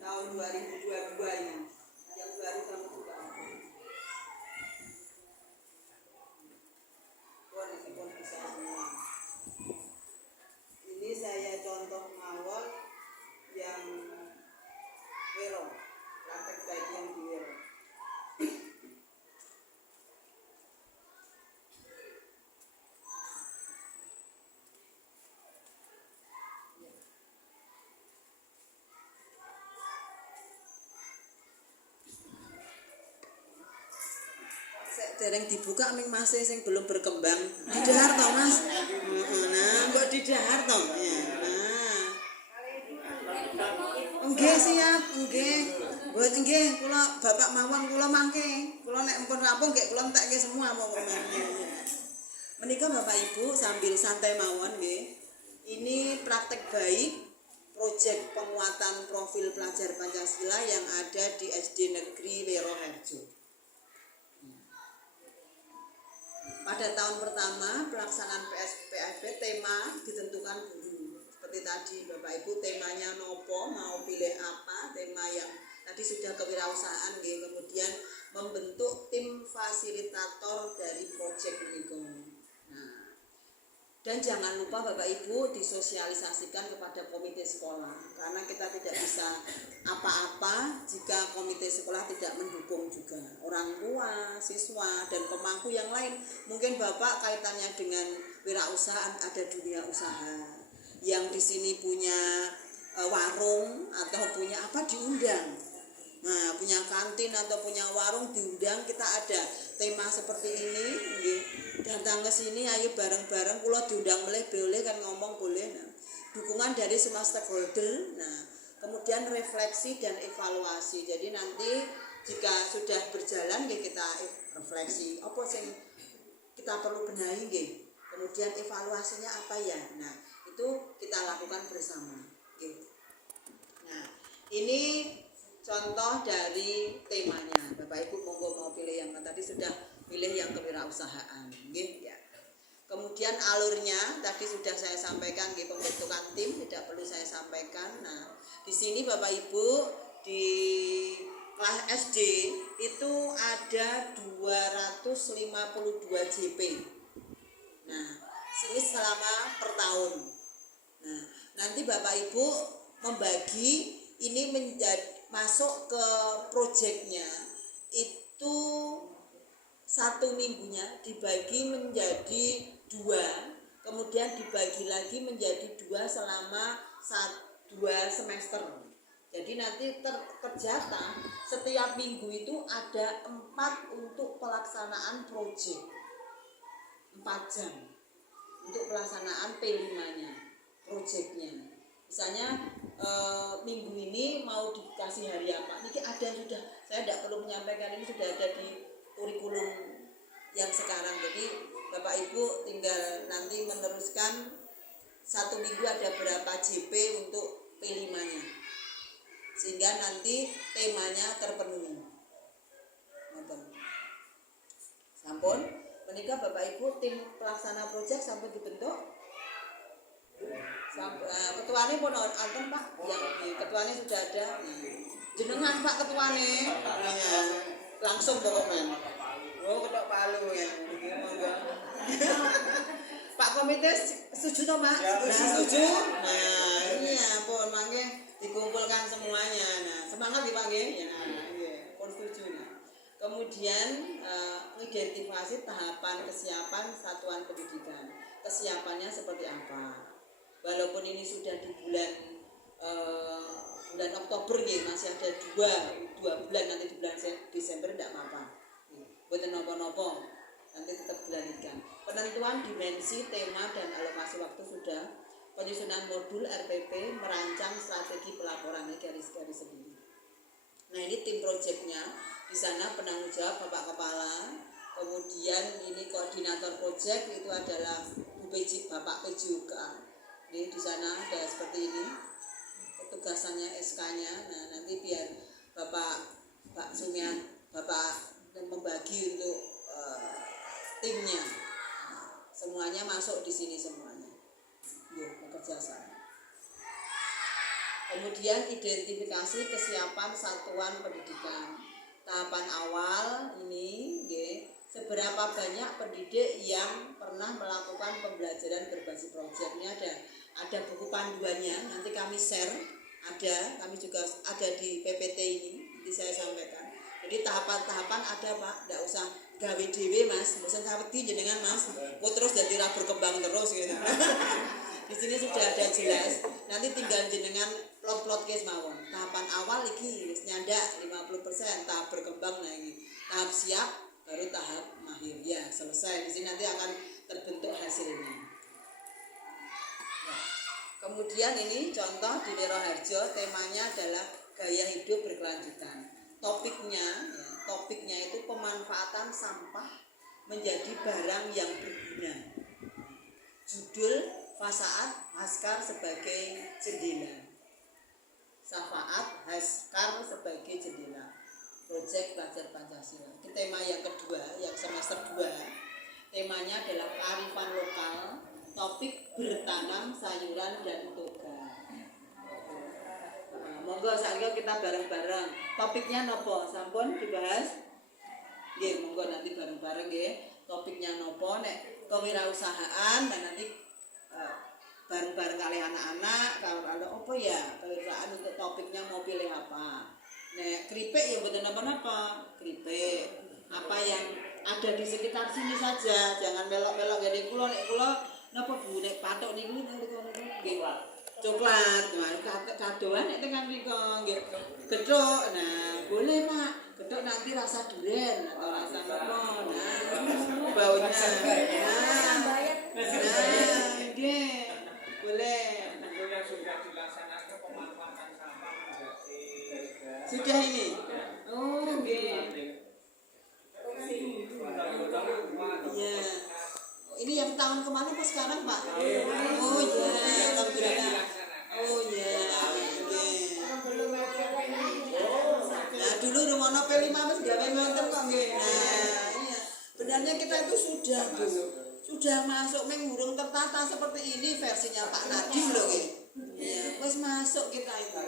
Tahun 2022 ini yang baru kami buka. Pun bisa semua. Ini saya contoh mawon yang wero, praktek baik yang di wero. Dereng dibuka ming masih sing belum berkembang didahar toh Mas. Nah, kok didahar toh. Ya. Nah. Nggih siap, nggih. Buat nggih kula Bapak mawon kula mangke. Kula nek empun rampung nggih kula entekke semua monggo. Menika Bapak Ibu sambil santai mawon nggih. Ini praktek baik proyek penguatan profil pelajar Pancasila yang ada di SD Negeri Weroharjo. Pada tahun pertama pelaksanaan PSPFP tema ditentukan guru. Seperti tadi Bapak Ibu temanya nopo, mau pilih apa, tema yang tadi sudah kewirausahaan nggih, kemudian membentuk tim fasilitator dari proyek ini. Nah, dan jangan lupa Bapak Ibu disosialisasikan kepada komite sekolah, karena kita tidak bisa apa-apa jika komite sekolah tidak mendukung juga. Orang tua, siswa, dan pemangku yang lain. Mungkin Bapak kaitannya dengan wirausahaan, ada dunia usaha. Yang di sini punya warung atau punya apa diundang. Nah, punya kantin atau punya warung diundang, kita ada tema seperti ini nggih. Datang ke sini ayo bareng-bareng, kula diundang boleh kan ngomong boleh. Nah, dukungan dari semua stakeholder. Nah, kemudian refleksi dan evaluasi. Jadi nanti jika sudah berjalan nggih kita refleksi apa sing kita perlu benahi nggih. Kemudian evaluasinya apa ya. Nah, itu kita lakukan bersama nggih. Nah, ini contoh dari temanya. Bapak Ibu monggo mau pilih yang tadi sudah pilih yang kewirausahaan, nggih ya. Kemudian alurnya tadi sudah saya sampaikan nggih, pembentukan tim tidak perlu saya sampaikan. Nah, di sini Bapak Ibu di kelas SD itu ada 252 JP. Nah, ini selama per tahun. Nah, nanti Bapak Ibu membagi ini menjadi masuk ke proyeknya itu 1 minggunya dibagi menjadi 2, kemudian dibagi lagi menjadi 2 selama 2 semester. Jadi nanti terjata setiap minggu itu ada 4 untuk pelaksanaan proyek, 4 jam untuk pelaksanaan P5-nya proyeknya. Misalnya minggu ini mau dikasih hari apa, ini ada sudah, saya tidak perlu menyampaikan, ini sudah ada di kurikulum yang sekarang. Jadi Bapak Ibu tinggal nanti meneruskan 1 minggu ada berapa JP untuk P5-nya, sehingga nanti temanya terpenuhi. Sampun menikah Bapak Ibu, tim pelaksana proyek sampun dibentuk. Ketuanya pun nonton Pak, yang ketuanya sudah ada. Jenengan Pak ketuanya, langsung dokumen. Oh ketok Palu ya. Pak komite setuju toh Pak? Setuju. Nah ini ya pun mangke dikumpulkan semuanya. Nah semangat ya Pak ya. Pun setuju. Nah. Kemudian identifikasi tahapan kesiapan satuan pendidikan. Kesiapannya seperti apa? Walaupun ini sudah di bulan Oktober nih, masih ada 2 bulan, nanti di bulan Desember tidak apa-apa. Bukan nopo-nopo, nanti tetap dilanjutkan. Penentuan dimensi, tema dan alokasi waktu sudah. Penyusunan modul RPP, merancang strategi pelaporan, ini garis-garis sendiri. Nah ini tim proyeknya, di sana penanggung jawab Bapak Kepala. Kemudian ini koordinator proyek itu adalah Bapak PJUK. Di sana ada seperti ini petugasannya SK-nya. Nah nanti biar Bapak Sumian Bapak membagi untuk timnya. Nah, semuanya masuk di sini semuanya. Yuk bekerja sama. Kemudian identifikasi kesiapan satuan pendidikan. Tahapan awal ini, seberapa banyak pendidik yang pernah melakukan pembelajaran berbasis proyek. Ini ada buku panduannya, nanti kami share, kami juga ada di PPT ini, nanti saya sampaikan. Jadi tahapan-tahapan ada Pak, tidak usah gawe dhewe Mas, bosan saweti jenengan Mas, kok terus jadi ra berkembang terus gitu. Di sini sudah ada jelas, nanti tinggal jenengan plot-plot case mawon. Tahapan awal iki wis nyandak 50%, tahap berkembang lagi, tahap siap baru tahap mahir ya selesai. Di sini nanti akan terbentuk hasilnya. Kemudian ini contoh di Weroharjo, temanya adalah gaya hidup berkelanjutan. Topiknya itu pemanfaatan sampah menjadi barang yang berguna. Judul Fasaad Haskar sebagai jendela. Syafaat Haskar sebagai jendela. Proyek Pelajar Pancasila. Ini tema yang kedua, yang semester 2. Temanya adalah kearifan lokal, topik bertanam sayuran dan toga. Monggo saiki kita bareng-bareng. Topiknya nopo? Sampun dibahas? Nggih, monggo nanti bareng-bareng nggih. Topiknya nopo? Nek kewirausahaan dan nanti bareng-bareng kali anak-anak kalau ada apa ya kewirausahaan untuk topiknya mau pilih apa. Nek keripik ya mboten napa-napa. Keripik apa yang ada di sekitar sini saja, jangan belok-belok gede kula nek kula napa Bu nek patok niku nggih coklat. Nah, kadoan nek tekan mriku nggih gethuk. Nah, boleh Pak. Gethuk nanti rasa duren atau rasa apa. Nah, baunya. Nah, nggih. Boleh. Itu yang sudah dilaksanakan pemanfaatan sampah menjadi Sudah ini. Oh, nggih. Iya. Ini yang tahun kemana Pak sekarang Pak? Oh iya, alhamdulillah. Oh iya. Nah dulu rumono P5 wis gawe ngoten kok nggih. Nah iya. Benarnya kita itu sudah Bu. Sudah masuk mengurung tertata seperti ini versinya Pak Nadiem loh nggih. Iya, wis masuk kita itu.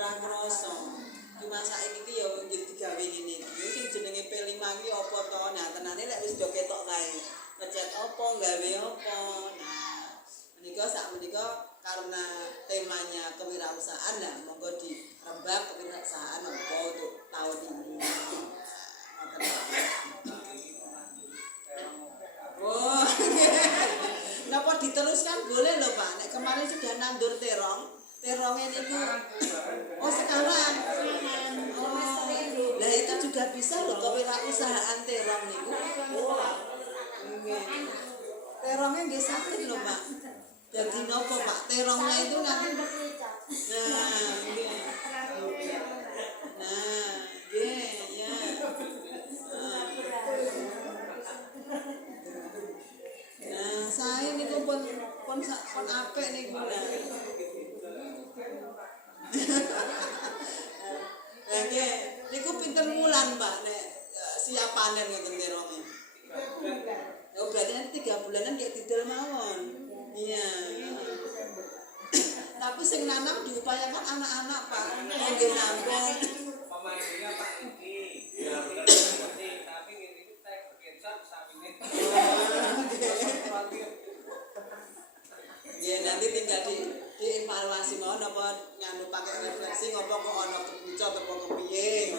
Ora ngrasa. Cuma saiki iki ya nggih digawe ngene iki. Sing jenenge P5 iki apa to? Nah tenane lek wis do ketok kae. Ngecat apa, gawe apa. Nah, menika sak menika karena temanya kewirausahaan, nah monggo dirembak kewirausahaan apa untuk tahun ini. Oh, napa diteruskan boleh loh Pak. Nek kemarin sudah nandur terong, terongnya niku. Oh sekarang. Oh, nah itu juga bisa loh kewirausahaan terong niku. Terongnya nggih sakit loh Pak. Jadi nopo Pak? Terongnya itu nanti. Nah, nggih. Nah, nggih ya. Nah, saya niku pun apik niku. Nah, nggih. Niku pinten wulan Pak nek siap panen ngoten terongnya. Oh berarti 3 bulanan kayak didel mawon. Iya. Tapi sing nanam diupayakan anak-anak Pak. Nggih nampung. pemandinya Pak Iki. Ya benar tapi ini teh kecap samine. Ya nanti tinggal dievaluasi mau apa nganu pakai refleksi ngopo kok ana kebuca apa kepiye.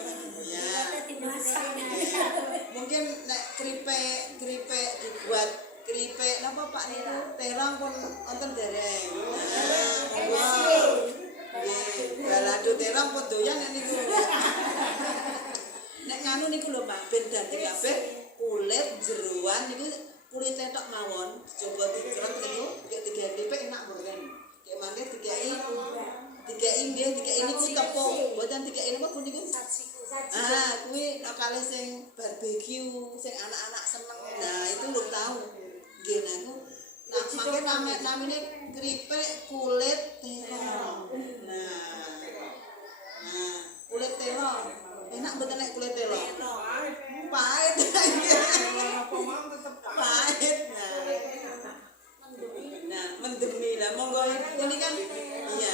Ya. Mungkin nek keripik dibuat keripik napa Pak niku terong pun wonten dereng. Nah, nggih. Balado terong pun doyan nek niku. Nek nganu niku lho Pak, ben dadi kabeh kulit jeroan niku kulit tok mawon, coba dikret niku nek tiga keripik enak mboten. Kayak mangke dikei nggih, dikei niku tepung, mboten dikei napa niku kuwi kali sing barbeque, sing anak-anak seneng. Nah, itu belum tahu. Nggih, niku mangke namine keripik kulit terong. Nah, kulit terong. Enak mboten nek kulit terong? Pahit. Pahit. Nah, mendemi lah monggo ini kan iya.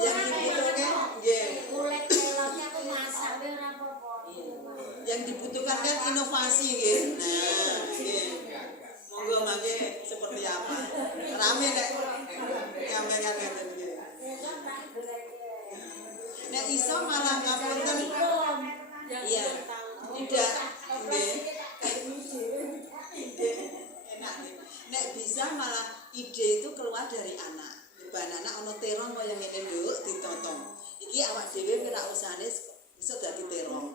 Yang dibutuhkan nggih. Kulit telurnya aku masak ora apa-apa. Yang dibutuhkan kan inovasi nggih. Nah, nggih. Monggo mangke seperti apa? Rame nek nyampaikan ngeten nggih. Nek iso malah ngapunten. Iya. Tidak nggih. Ide enak nih. Nek bisa malah ide itu keluar dari anak. Anak ana terong kaya ngene nduk ditotong. Iki awak dhewe wirausahane iso dadi terong.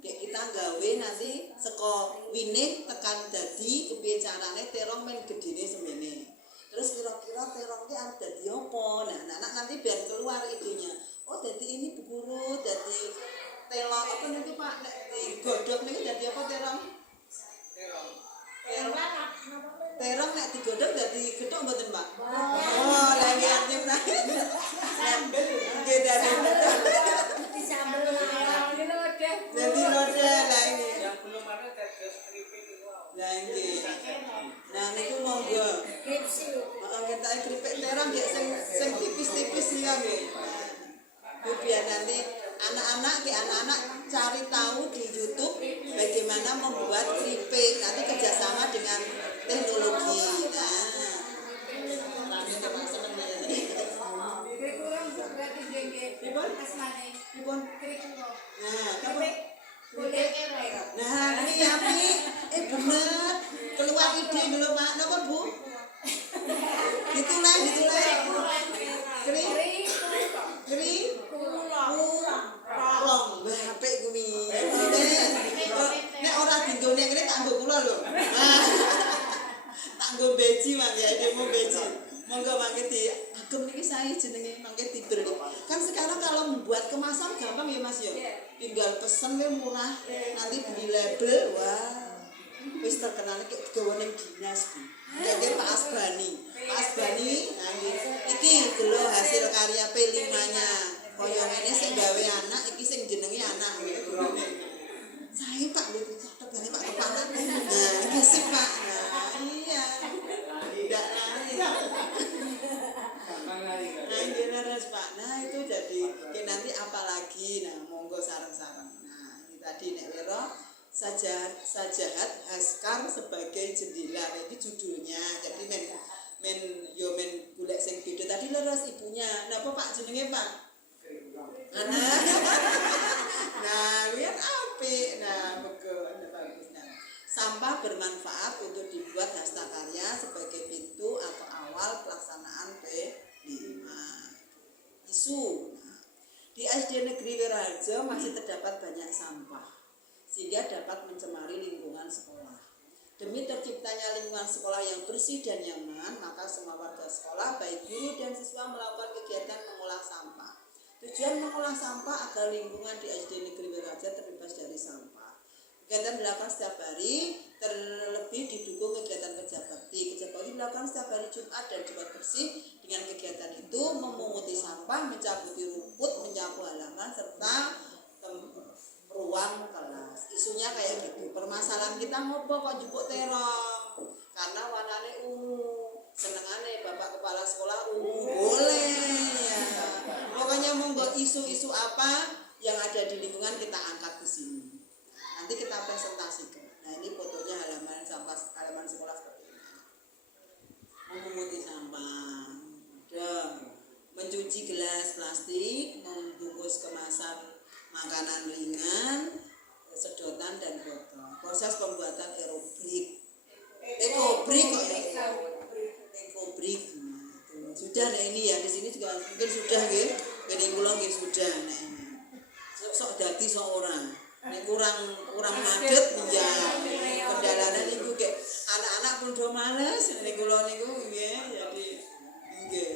Kayak kita gawe nanti saka winih tekan dadi kepiye carane terong men gedene semene. Terus kira-kira terong ki arep dadi apa? Nah, anak nanti biar keluar idenya. Oh, dadi ini Bu Guru, dadi telok apa niku Pak nek digodhog niku dadi apa terong? Terong. apa mboten, Pak? Oh, lagi aktif nah. Sambil nggih dari Disambel lah. Ini loh deh. jadi lodeh lah ini. Yang belum ada tetes keripik itu. Lah nggih. Nah niku monggo. Kripsi. Heeh kita keripik terang nggih sing tipis-tipis ya nggih. Nah, biar nanti anak-anak cari tahu di YouTube bagaimana membuat keripik. Nanti kerjasama dengan teknologi. Nah, nanti teman seneng ya. Kurang juga tinggi. Pripun? Asmane. Pripun? Keripik. Nah, kamu Boleh kere. nah ini api bener keluar ide dulu Pak. Napa Bu? Ditulai. Keri. Rong, wah apik kuwi. Nek ora dinggone ngene tak nggo kula lho. Tak nggo beji mangke demo beji. Monggo mangke di agem niki sae jenenge mangke dibeli. Kan sekarang kalau membuat kemasan gampang ya Mas ya. Tinggal pesen we murah. Nanti beli label, wah. Wis terkenal iki gawe ning dinas Bu. Jadi Pak Asbani, nah iki lho hasil karya P5-nya. Kaya ngene sing gawe anak, iki sing jenenge anak. Saya Pak niku catet dari Pak Kepala. Nah, iki sih Pak. Nah, iya. Tidak lain. Nah, ini leres Pak. Nah, itu jadi nanti apalagi. Nah, monggo sareng-sareng. Nah, ini tadi nek wiro sajahat Haskar sebagai jendela. Nah, ini judulnya. Jadi men golek sing beda tadi leres ibunya. Napa Pak jenenge Pak? Nah, lihat apik. Nah, bagus. Nah, sampah bermanfaat untuk dibuat hastakarya sebagai pintu atau awal pelaksanaan P5. Isu. Nah, di SD Negeri Wiraharjo masih terdapat banyak sampah sehingga dapat mencemari lingkungan sekolah. Demi terciptanya lingkungan sekolah yang bersih dan nyaman, maka semua warga sekolah, baik guru dan siswa melakukan kegiatan mengolah sampah. Tujuan mengolah sampah agar lingkungan di SD Negeri Wiraharjo terbebas dari sampah. Kegiatan dilakukan setiap hari, terlebih didukung kegiatan kerja bakti. Kerja bakti dilakukan setiap hari Jumat dan Jumat bersih. Dengan kegiatan itu memunguti sampah, mencabuti rumput, menyapu halaman, serta ruang kelas. Isunya kayak gitu. Permasalahan kita ngopo kok jupuk terong? Karena warnanya ungu. Senengane Bapak Kepala Sekolah ungu boleh ya. Pokoknya monggo isu-isu apa yang ada di lingkungan kita angkat di sini. Nanti kita presentasikan. Nah, ini fotonya halaman sekolah seperti ini. Memunguti sampah. Ada mencuci gelas plastik, membungkus kemasan makanan ringan, sedotan dan botol. Proses pembuatan ekobrik kok ya. Ekobrik. Nah, sudah nah ini ya di sini juga mungkin sudah nggih. Kene kula nggih sudah nah ini. Sok dadi sok ora. Nek kurang madet ya. Kendalane niku kek anak-anak pun do males nek kula niku nggih jadi nggih.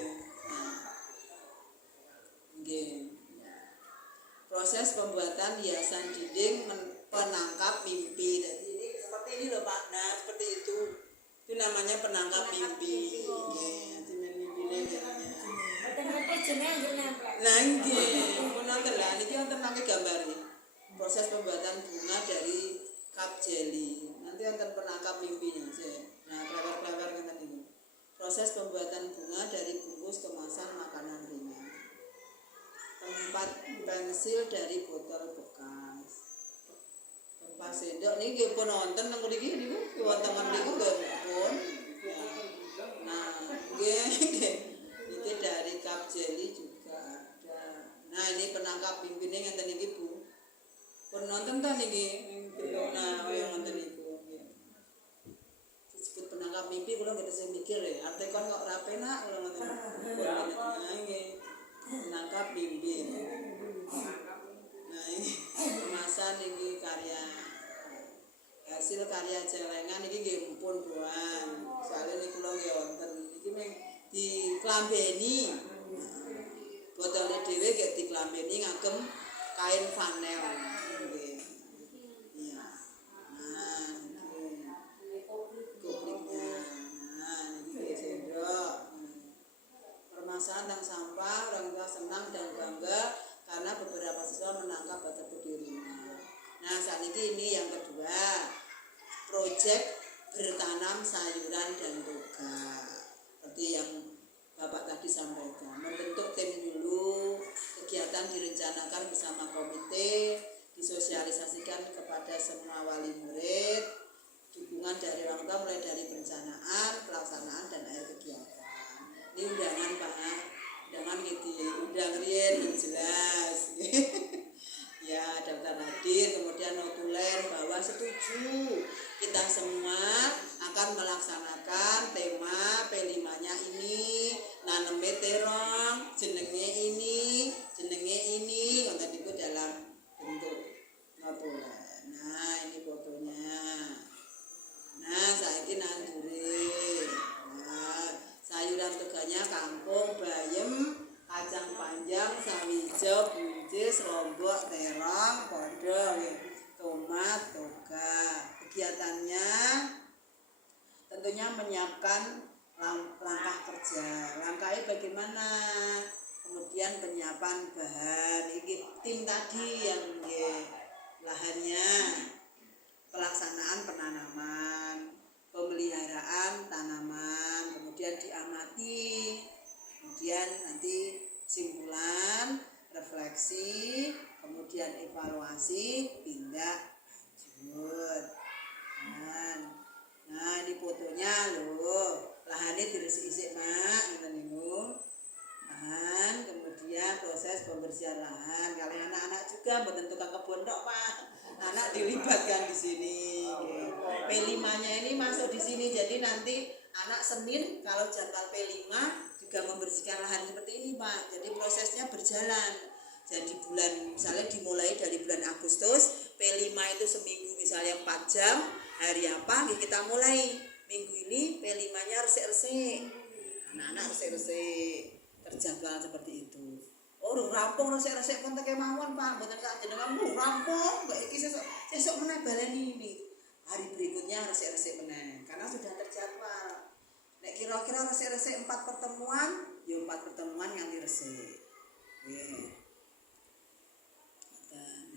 Nggih. Proses pembuatan hiasan dinding penangkap mimpi. Jadi ini seperti ini loh Pak. Nah, seperti itu. Itu namanya penangkap mimpi. Nggih, jeneng mimpine namanya. Betul-betul jenenge nempel. Lah nggih, pun nonton lah niki wonten mangke gambare. Proses pembuatan bunga dari cup jelly. Nanti wonten penangkap mimpinya saya. Nah, klewer-klewer ngeten niku. Proses pembuatan bunga dari bungkus kemasan makanan ringan. Tempat pensil dari botol bekas. Tempat sendok niki pun wonten nang mriki niku wonten niku nggih pun. Nah, nggih. Iki dari cup jelly juga ada. Nah, ini penangkap pimpinnya ngenten iki Bu. Pun nonton ta niki? Nah, yang nonton niku nggih. Disebut penangkap mimpi kula nggak bisa mikir ya. Arti kon kok ra penak kula ngoten. Nah, nggih. Penangkap mimpi. Nah, ini kemasan iki karya hasil karya celengan iki nggih mumpun buan. Soale niku kula nggih wonten iki mung diklambeni. Botolnya dhewe gek diklambeni ngagem kain flanel. Nggih. Iya. Nah, niki. Kopriknya. Nah, niki sendok. sakniki ini yang kedua, proyek bertanam sayuran dan toga. Seperti yang Bapak tadi sampaikan, membentuk tim dulu, kegiatan direncanakan bersama komite, disosialisasikan kepada semua wali murid, dukungan dari orang tua mulai dari perencanaan, pelaksanaan dan akhir kegiatan. Ini undangan Pak, undangan gitu, undang rien yang jelas. Ya, daftar hadir, kemudian notulen bahwa setuju kita semua akan melaksanakan tema P5-nya ini, naneme terong, jenenge ini, ngoten niku dalam bentuk notulen. Nah, ini fotonya. Nah, saiki nandure. Nah, sayuran toganya kangkung, bayem, kacang panjang, sawijo, buncis, lombok, terong, podo, tomat, toga. Kegiatannya tentunya menyiapkan langkah kerja. Langkahnya bagaimana? Kemudian penyiapan bahan. Ini tim tadi yang lahannya, pelaksanaan penanaman, pemeliharaan tanaman, kemudian diamati, kemudian nanti simpulan, refleksi, kemudian evaluasi, tindak lanjut. Nah ini fotonya loh, lahannya diresik-resik Mak, ngeten niku. Lahan, kemudian proses pembersihan lahan. Kalian anak-anak juga mboten tukang kebun tok Pak. Anak dilibatkan di sini. P5-nya ini masuk di sini. Jadi nanti anak Senin kalau jadwal P5 juga membersihkan lahan seperti ini Pak. Jadi prosesnya berjalan. Jadi bulan misalnya dimulai dari bulan Agustus, P5 itu seminggu misalnya 4 jam. Hari apa kita mulai? Minggu ini P5-nya resik-resik. Anak-anak resik-resik. Terjadwal seperti itu. Oh, rampung resik-resik kontak kemauan Pak. Mboten sak jenengan rampung, kok iki sesuk meneh baleni ini. Hari berikutnya resik-resik meneh karena sudah terjadwal. Nek kira-kira resik-resik 4 pertemuan, ya 4 pertemuan nganti resik. Nggih.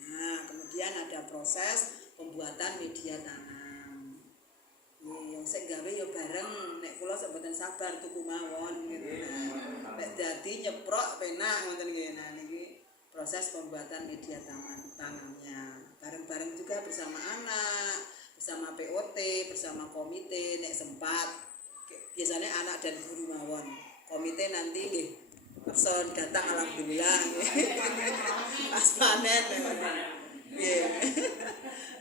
Nah, kemudian ada proses pembuatan media tanam. Yang sing gawe ya bareng, nek kula mboten sabar tuku mawon gitu. Nek dadi nyeprok penak ngoten nggih. Nah niki proses pembuatan media tanamnya. Bareng-bareng juga bersama anak, bersama POT, bersama komite nek sempat. Biasanya anak dan guru mawon. Komite nanti nggih person datang alhamdulillah nggih. Pas panen. Nggih.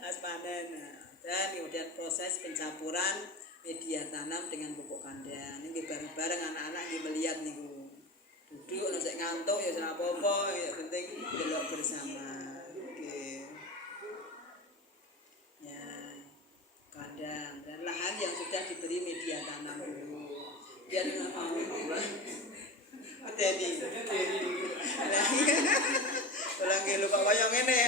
Pas panen. Dan kemudian proses pencampuran media tanam dengan pupuk kandang. Ini bareng-bareng anak-anak nggih melihat niku. Duduk nek ngantuk ya ora apa-apa, ya penting delok bersama. Oke. Ya. Kandang dan lahan yang sudah diberi media tanam dulu. Biar mau Tedi. Kalau nggih lupa wayang ngene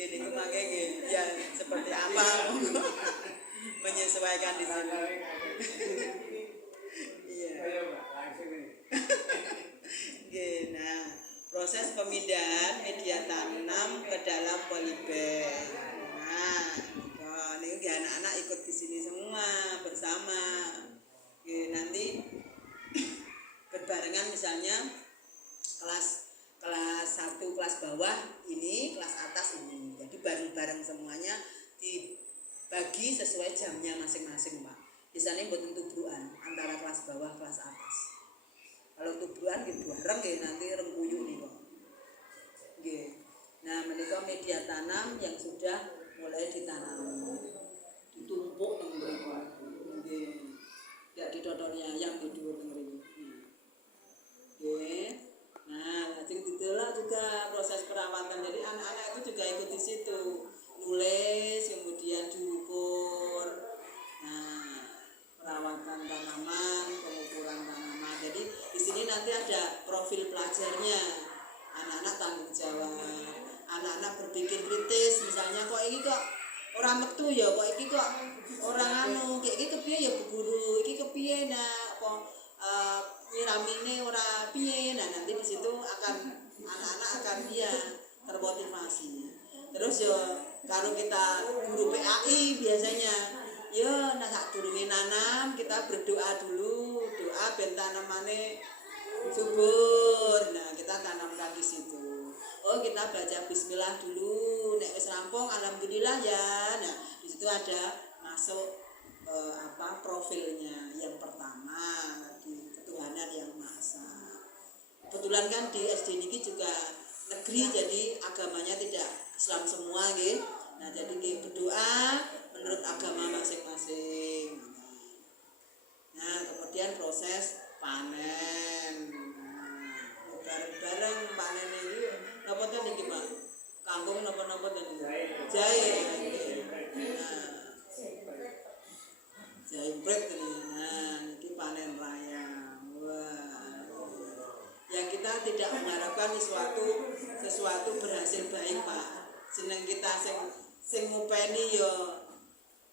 ini kemangke nggih ya seperti apa menyesuaikan di sini. Iya. Nah, proses pemindahan media tanam ke dalam polybag. Nah, ini anak-anak ikut di sini semua bersama. Nanti berbarengan misalnya kelas 1 kelas bawah ini, kelas atas ini. Jadi bareng-bareng semuanya dibagi sesuai jamnya masing-masing, Pak. Biasanya mboten tubrukan antara kelas bawah kelas atas. Kalau tubrukan nggih bareng nggih nanti rengkuyu niku. Nggih. Nah, menika media tanam yang sudah mulai ditanam. Ditumpuk nang mriku. Nggih. Tidak didodoli ayam di dhuwur mriku. Nggih. Nah, lajeng ditelok juga proses perawatan. Jadi anak-anak itu juga ikut di situ. Nulis, kemudian diukur. Nah, perawatan tanaman, pengukuran tanaman. Jadi di sini nanti ada profil pelajarnya. Anak-anak tanggung jawab. Anak-anak berpikir kritis. Misalnya kok ini kok orang metu ya, kok ini kok orang anu kayak gitu kepiye ya Bu Guru. Iki kepiye nak kok nyiramine ora piye. Nah, nanti di situ akan anak-anak akan dia termotivasi. Terus ya kalau kita guru PAI biasanya ya nah sak durunge nanam kita berdoa dulu, doa ben tanamane subur. Nah, kita tanamkan di situ. Oh, kita baca bismillah dulu. Nek wis rampung alhamdulillah ya. Nah, di situ ada masuk profilnya yang pertama di ketuhanan yang Maha Esa. Kebetulan kan di SD niki juga negeri jadi agamanya tidak Islam semua nggih. Nah, jadi nggih berdoa menurut agama masing-masing. Nah, kemudian proses panen. Nah, bareng-bareng panen ini napa ten niki, Pak? Kangkung napa-napa ten? Jahe. Nah, jahe pret ini. Nah, niki panen raya. Wah. Yang kita tidak mengharapkan sesuatu berhasil baik, Pak. Jeneng kita sing ngupeni ya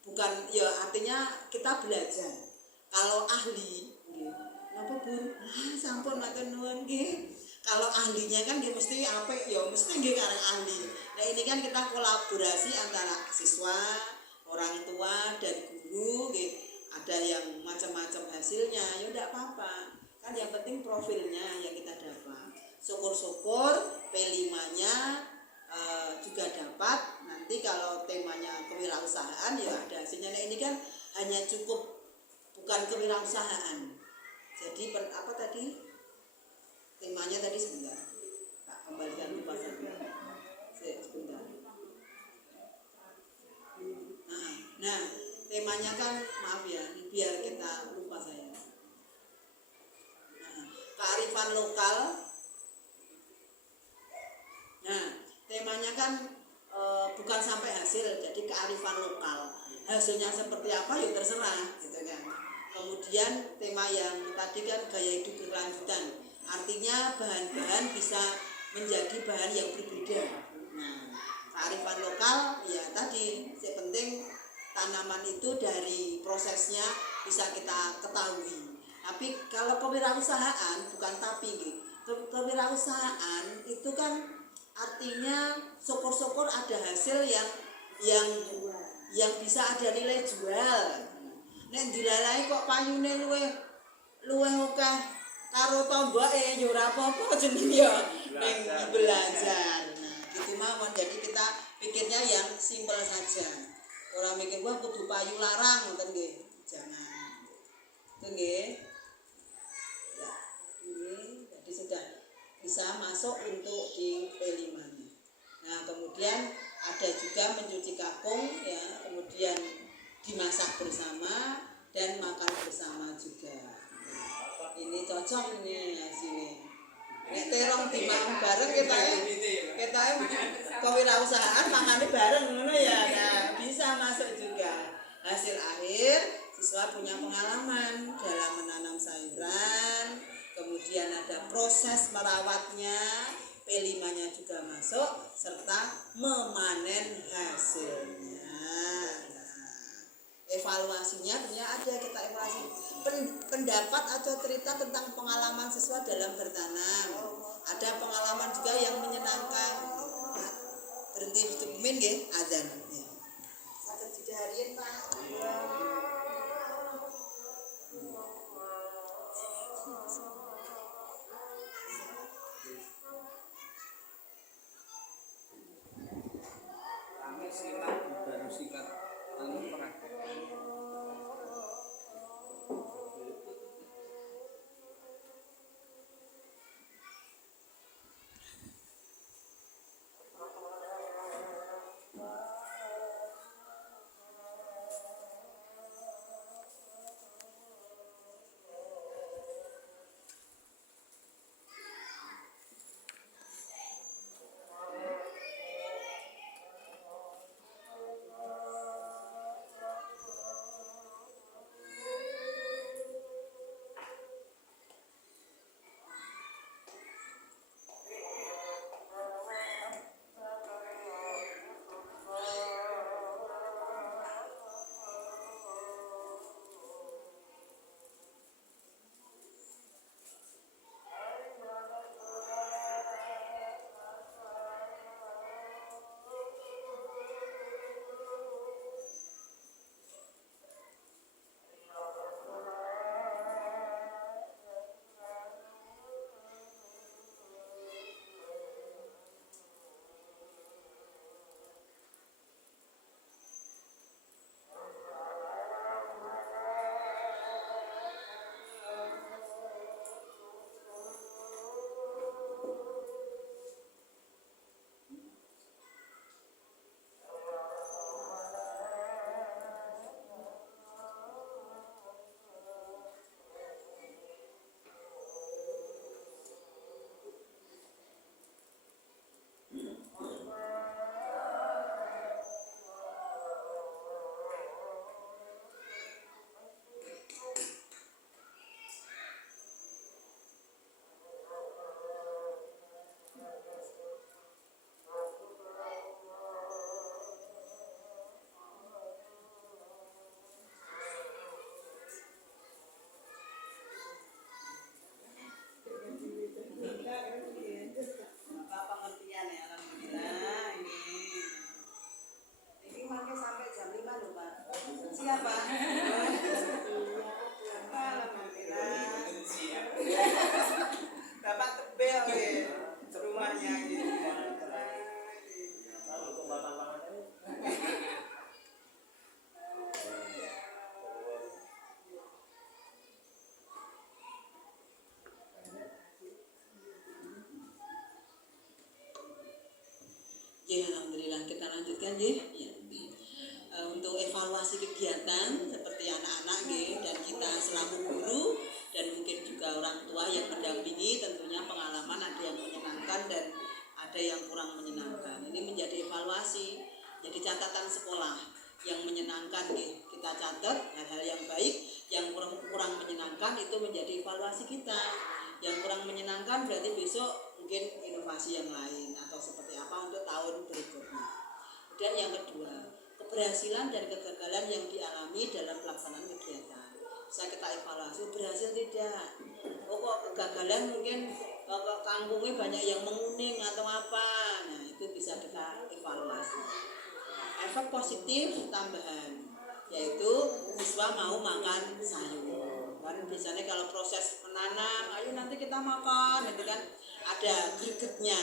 bukan ya artinya kita belajar. Kalau ahli nggih. Napa, Bun? Sampun matur nuwun nggih. Kalau ahlinya kan dia mesti apik ya mesti nggih kareng ahli. Nah, ini kan kita kolaborasi antara siswa, orang tua dan guru nggih. Ada yang macam-macam hasilnya, ya enggak apa-apa. Kan yang penting profilnya yang kita dapat. Syukur-syukur P5-nya juga dapat. Nanti kalau temanya kewirausahaan ya ada hasilnya. Nah, ini kan hanya cukup bukan kewirausahaan. Jadi apa tadi? Temanya tadi sebentar. Tak kembalikan lupa saja. Sebentar. Nah, temanya kan maaf ya, biar kita lupa saya. Kearifan lokal. Nah, temanya kan bukan sampai hasil, jadi kearifan lokal. Hasilnya seperti apa ya terserah, gitu kan. Kemudian tema yang tadi kan gaya hidup berkelanjutan, artinya bahan-bahan bisa menjadi bahan yang berbeda. Nah, kearifan lokal ya tadi, yang penting tanaman itu dari prosesnya bisa kita ketahui. Tapi kalau kewirausahaan bukan kewirausahaan itu kan artinya syukur-syukur ada hasil yang bisa ada nilai jual. Nek dilalai kok payune luweh akeh karo tomboke ya ora apa-apa jenenge ya ning belajar. Nah, gitu mawon. Jadi kita pikirnya yang simpel saja. Ora mikir wah kudu payu larang ngoten nggih. Jangan. Itu nggih. Ya, ini jadi sudah bisa masuk untuk di P5-nya. Nah, kemudian ada juga mencuci kakung ya, kemudian dimasak bersama dan makan bersama juga. Ini cocok ini hasilnya. Nek terong dimakan bareng kita kewirausahaan makannya bareng ngono ya. Nah, bisa masuk juga. Hasil akhir siswa punya pengalaman dalam menanam sayuran, kemudian ada proses merawatnya, P5-nya juga masuk serta memanen hasilnya. Evaluasinya punya ada kita evaluasi pendapat atau cerita tentang pengalaman siswa dalam bertanam. Ada pengalaman juga yang menyenangkan. Berhenti cukumin nggih azan. Ya. Saged didharian Pak. Kami silat baru sikat anu perang. lanjutkan nggih. Ya. Untuk evaluasi kegiatan seperti anak-anak nggih dan kita selaku guru dan mungkin juga orang tua yang mendampingi, tentunya pengalaman ada yang menyenangkan dan ada yang kurang menyenangkan. Ini menjadi evaluasi, jadi catatan sekolah yang menyenangkan nggih kita catat hal-hal yang baik, yang kurang menyenangkan itu menjadi evaluasi kita. Yang kurang menyenangkan berarti besok mungkin inovasi yang lain atau seperti apa untuk tahun berikutnya. Dan yang kedua, keberhasilan dan kegagalan yang dialami dalam pelaksanaan kegiatan. Bisa kita evaluasi, berhasil tidak? Oh kok kegagalan mungkin kok kangkungnya banyak yang menguning atau apa. Nah itu bisa kita evaluasi. Efek positif tambahan, yaitu siswa mau makan sayur. Kan biasanya kalau proses menanam, ayo nanti kita makan, gitu kan ada gregetnya.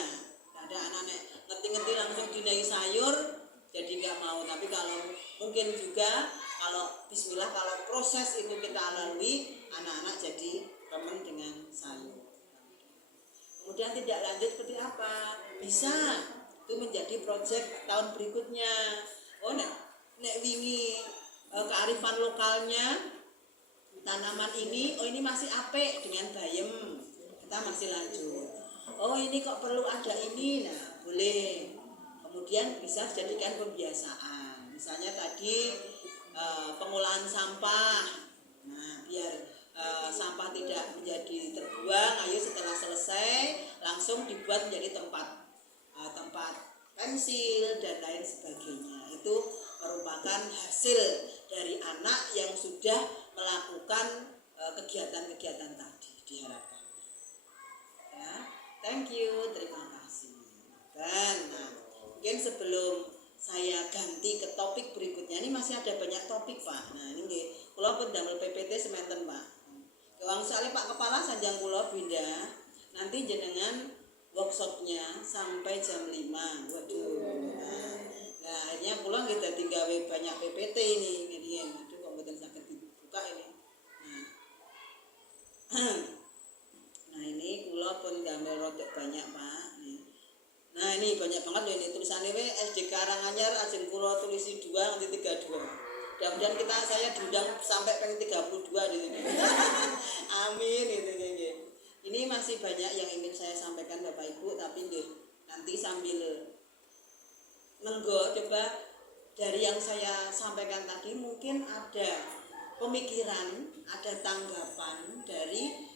Ada anak-anak ngerti-ngerti langsung dinai sayur, jadi nggak mau. Tapi kalau mungkin juga kalau bismillah kalau proses itu kita lalui, anak-anak jadi remen dengan sayur. Kemudian tidak lanjut seperti apa? Bisa itu menjadi proyek tahun berikutnya. Oh nek wingi kearifan lokalnya tanaman ini, oh ini masih apik dengan bayem, kita masih lanjut. Oh ini kok perlu ada ini, nah boleh. Kemudian bisa dijadikan pembiasaan. Misalnya tadi pengolahan sampah. Nah, biar sampah tidak menjadi terbuang, ayo setelah selesai langsung dibuat menjadi tempat pensil dan lain sebagainya. Itu merupakan hasil dari anak yang sudah melakukan kegiatan-kegiatan tadi diharapkan. Ya, thank you, terima kasih. Dan mungkin sebelum saya ganti ke topik berikutnya, ini masih ada banyak topik Pak. Nah ini nggih, kula pun damel PPT semanten Pak. Wong soalnya Pak Kepala sanjang kula pindah, nanti jenengan workshopnya sampai jam 5. Waduh. Nah akhirnya kula nggih dadi gawe banyak PPT ini, ngene. Aduh kok mboten saged dibuka ini. Nah ini kula pun damel rodok banyak Pak. Nah ini banyak banget loh ini tulisannya SD Karanganyar ajeng kula tulisi 2 nanti 32. Mudah-mudahan saya diundang sampai pengen 32 di sini. Amin itu nggih. Ini masih banyak yang ingin saya sampaikan Bapak Ibu, tapi nggih nanti sambil nenggo coba dari yang saya sampaikan tadi mungkin ada pemikiran, ada tanggapan dari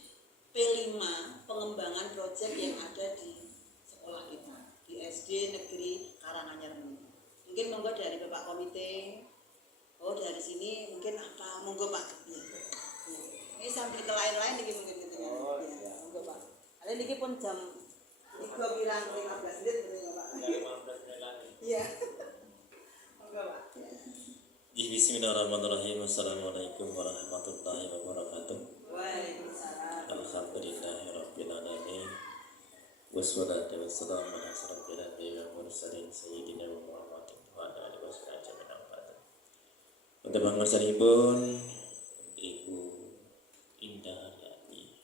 P5 pengembangan proyek yang ada di sekolah kita di SD Negeri Karanganyar ini. Mungkin monggo dari Bapak Komite. Oh dari sini mungkin apa? Monggo Pak. Ya. Ini sambil ke lain-lain nih mungkin gitu ya. Ya, monggo Pak. Ada niki pun jam 3 kurang 15 menit betul Pak. Dari 15 menit lagi. Iya. Monggo Pak. Bismillahirrahmanirrahim. Assalamualaikum warahmatullahi wabarakatuh. Waalaikumsalam. Alhamdulillahirabbil alamin. Wassalatu wassalamu ala asyrofil anbiya'i wal mursalin sayyidina Muhammadin wa ala alihi wasallam. Untuk pangursanipun Ibu Indah Haryati,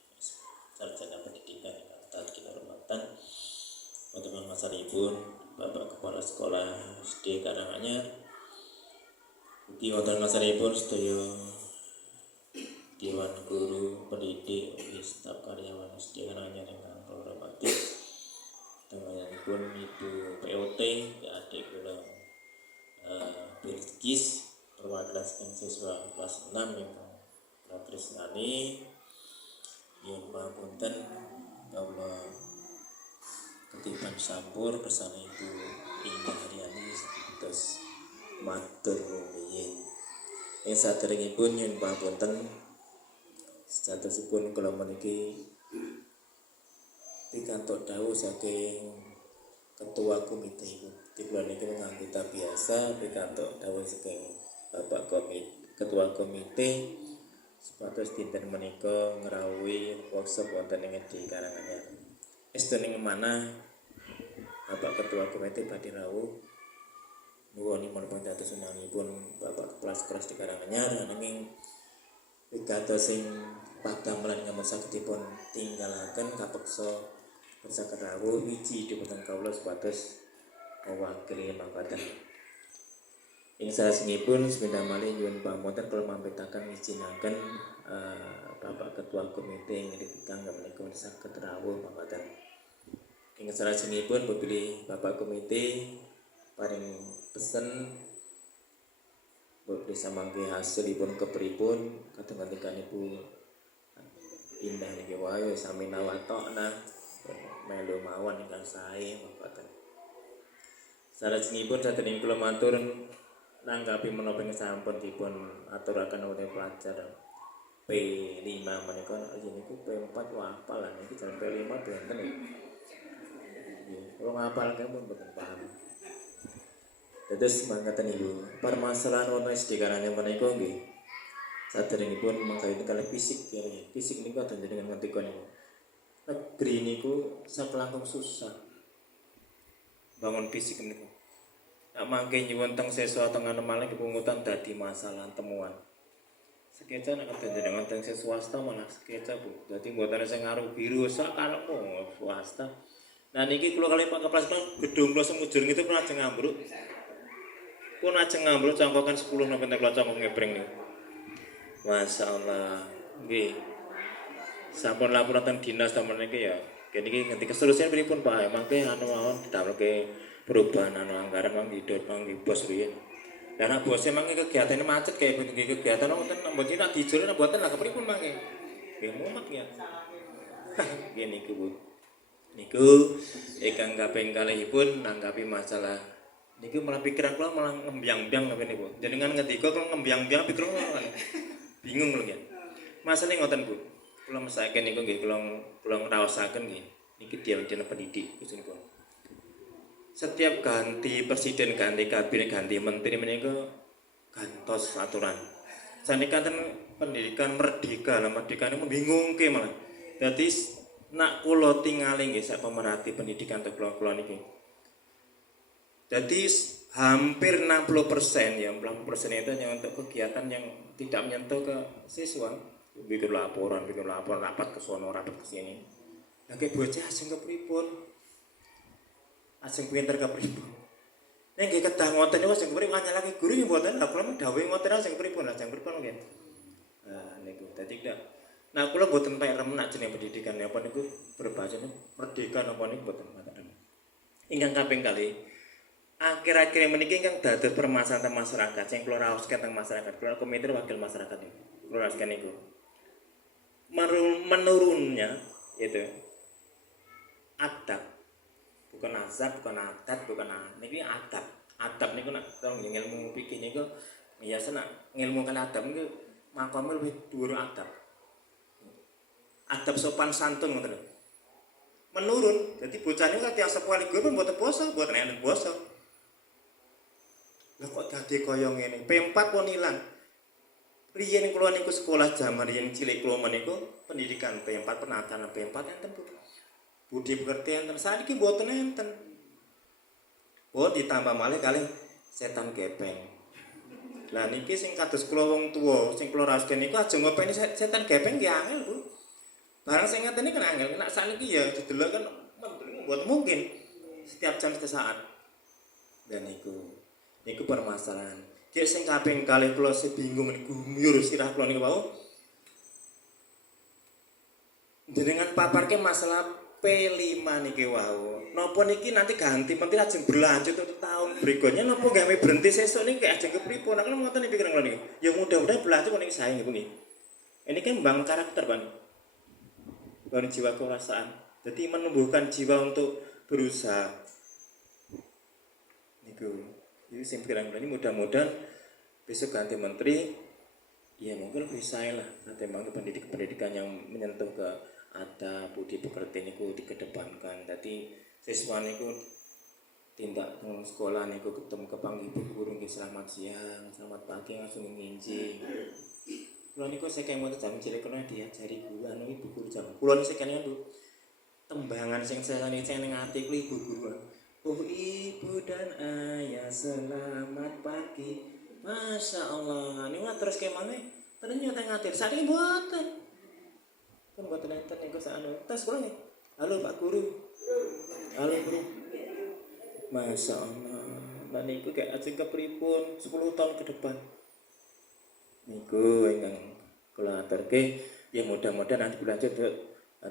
sarjana pendidikan ingkang tatkil hormatan. Untuk pangursanipun Bapak Kepala Sekolah SD Karanganyar, ugi wonten ngarsanipun sedaya Dewan Guru Pendidik ugi staf karyawan SD Karanganyar ingkang kula hormati. Temanipun Ibu POT, adik kula Bilqis, perwakilan siswa kelas 6 ingkang kula tresnani. Nyuwun pangapunten kawula ketiban sampur bersama Ibu Indah Haryati sedotos matur rumiyin. Ing saderengipun nyuwun pangapunten statusipun kula meniki pikantuk dawuh saking Ketua Komite Ibu. Kula niki menganggota biasa pikantuk dawuh saking Bapak Ketua Komite supados dinten menika ngrawuhi workshop wonten ing SD Karanganyar. Estuning mana Bapak Ketua Komite badhe rawuh nuwunipun dados undanganipun Bapak Kepala Sekolah SD Karanganyar nanging pikantuk sing padamelan ngampun sagedipun tinggalaken kapeksa saged rawuh wiji dhumateng kawula supados mewakili mangkaten Ing salajengipun sepindah malih nyuwun pamunten kula mampetaken ngijinaken Bapak Ketua Komite ngritik kangge menika saged rawuh mangkaten. Ing salajengipun bebili Bapak Komite paring pesen bebili samangke hasilipun kepripun kadang Ibu indah niki wae sami nawatokna melu mawon ingkang sae mangkaten. Salajengipun sadereng kula matur nanggapi menapa sampun dipun aturaken oleh pelajar P5 menika niku P4 hafal lan iki jalan P5 benten iki. Nggih, kula ngapalke pun mboten paham. Dados mangkaten Ibu, permasalahan wonten sedekarane menika nggih saderengipun mangkaiten kalih fisik ya. Fisik niku ada dengan ngendika niku. Negeri niku sakelangkung susah. Bangun fisik niku. Nak mangke nyuwun teng siswa tengah malih kepungutan dadi masalah temuan. Sekeca nek jenengan teng swasta malah sekeca Bu. Dadi mboten sing ngaruh biru sak karepmu swasta. Nah niki kula kali Pak Kepala Sekolah gedung kula semujur itu pun ajeng ambruk. Pun ajeng ambruk cangkokan 10 napa kula cangkok ngebreng niku. Masyaallah. Nggih. Sampun laporan teng dinas temen niki ya. Niki nganti kesolusian pripun Pak? Mangke anu mawon ditamelke perubahan anu anggaran mang hidup mang bos riyen. Lah nek bose mangke kegiatane macet kaya bengi kegiatan wonten mboten nak dijol nek mboten lah kepripun mangke. Nggih mumet ya. Nggih niku Bu. Niku ingkang kaping kalihipun nanggapi masalah niku malah pikiran kula malah ngembyang-mbyang ngene niku. Jenengan ngendika kula ngembyang-mbyang pikiran kula bingung lho ya. Masalahe ngoten Bu. Kula mesake niku nggih kula ngraosaken nggih. Niki dian-dian pendidik niku. Setiap ganti presiden, ganti kabinet, ganti menteri menika gantos aturan. Sanika ten pendidikan merdeka, lah merdeka niku membingungke malah. Dadi nak kula tingali nggih sak pemerhati pendidikan teng kula niki. Dadi hampir 60% ya, 60% itu yang untuk kegiatan yang tidak menyentuh ke siswa. Bikin laporan, rapat ke sono, rapat ke sini. Lah ke bocah asing kepripun? Asing pinter kepripun. Nek nggih kedah ngoten niku sing pripun nyalahke guru ya mboten. Lah kula dawuh ngoten sing pripun lah, sing pripun nggih. Nah niku dadi ndak. Nah kula mboten pek remen nak jeneng pendidikan apa niku berbahasa merdeka napa niku mboten mboten. Ingkang kaping kalih akhir-akhir meniki ingkang dados permasalahan masyarakat sing kula raoske teng masyarakat. Kula komite wakil masyarakat niku. Kula raoske niku. Menurunnya itu adab. Bukan azab, bukan adat, bukan niki adab. Adab niku nek ilmu fikih niku biasa nak ngilmu kan adab niku makome luwih dhuwur adab. Adab sopan santun ngoten. Menurun. Jadi bocah niku kaya sepali gue pun mboten poso, mboten enten poso. Lah kok dadi kaya ngene? P4 pun ilang. Riyen kula niku sekolah zaman riyen cilik kula meniku pendidikan P4 penataan P4 enten Bu. Budi pekerti enten saiki mboten enten. Oh ditambah malih kalih setan gepeng. Lah niki sing kados kula wong tuwa sing kula rasaken niku aja ngopeni setan gepeng ki angel Bu. Barang sing ngeten iki kan angel. Nek sakniki ya didelok kan mboten mungkin setiap jam setiap saat. Dan niku permasalahan. Ki sing kaping kalih kula bingung niku gumyur sirah kula niku wau. Jenengan paparke masalah P5 niki wau. Napa niki nanti ganti menteri ajeng berlanjut untuk tahun berikutnya napa gawe berhenti sesuk niki ajeng kepripun? Nek ngoten pikiran kula niki. Ya mudah-mudahan berlanjut niki sae nggih. Ini kan membangun karakter, Pak. Membangun jiwa kewirausahaan. Jadi menumbuhkan jiwa untuk berusaha. Niku. Jadi sing pikiran kula ini mudah-mudahan besok ganti menteri ya mungkin bisa lah. Nanti memang pendidikan yang menyentuh ke ada budi pekerti niku dikedepankan. Dadi siswa niku tindak nang sekolah niku ketemu kepanggih guru nggih selamat siang, selamat pagi langsung nginji. Kula niku saking mboten jam cilik kena diajari guru anu ibu guru jam. Kula niku saking niku tembangan sing sesane ning ati ku ibu guru. Oh ibu dan ayah selamat pagi. Masya Allah. Niku terus kemana? Ternyata ngatir. Saiki mboten. Kan buat nonton yang kosa anu tes kurang ya. Halo Pak Guru. Halo Guru. Masya Allah. Nah niku kayak ajeng kepripun 10 tahun ke depan. Niku ingkang kula aturke ya mudah-mudahan nanti berlanjut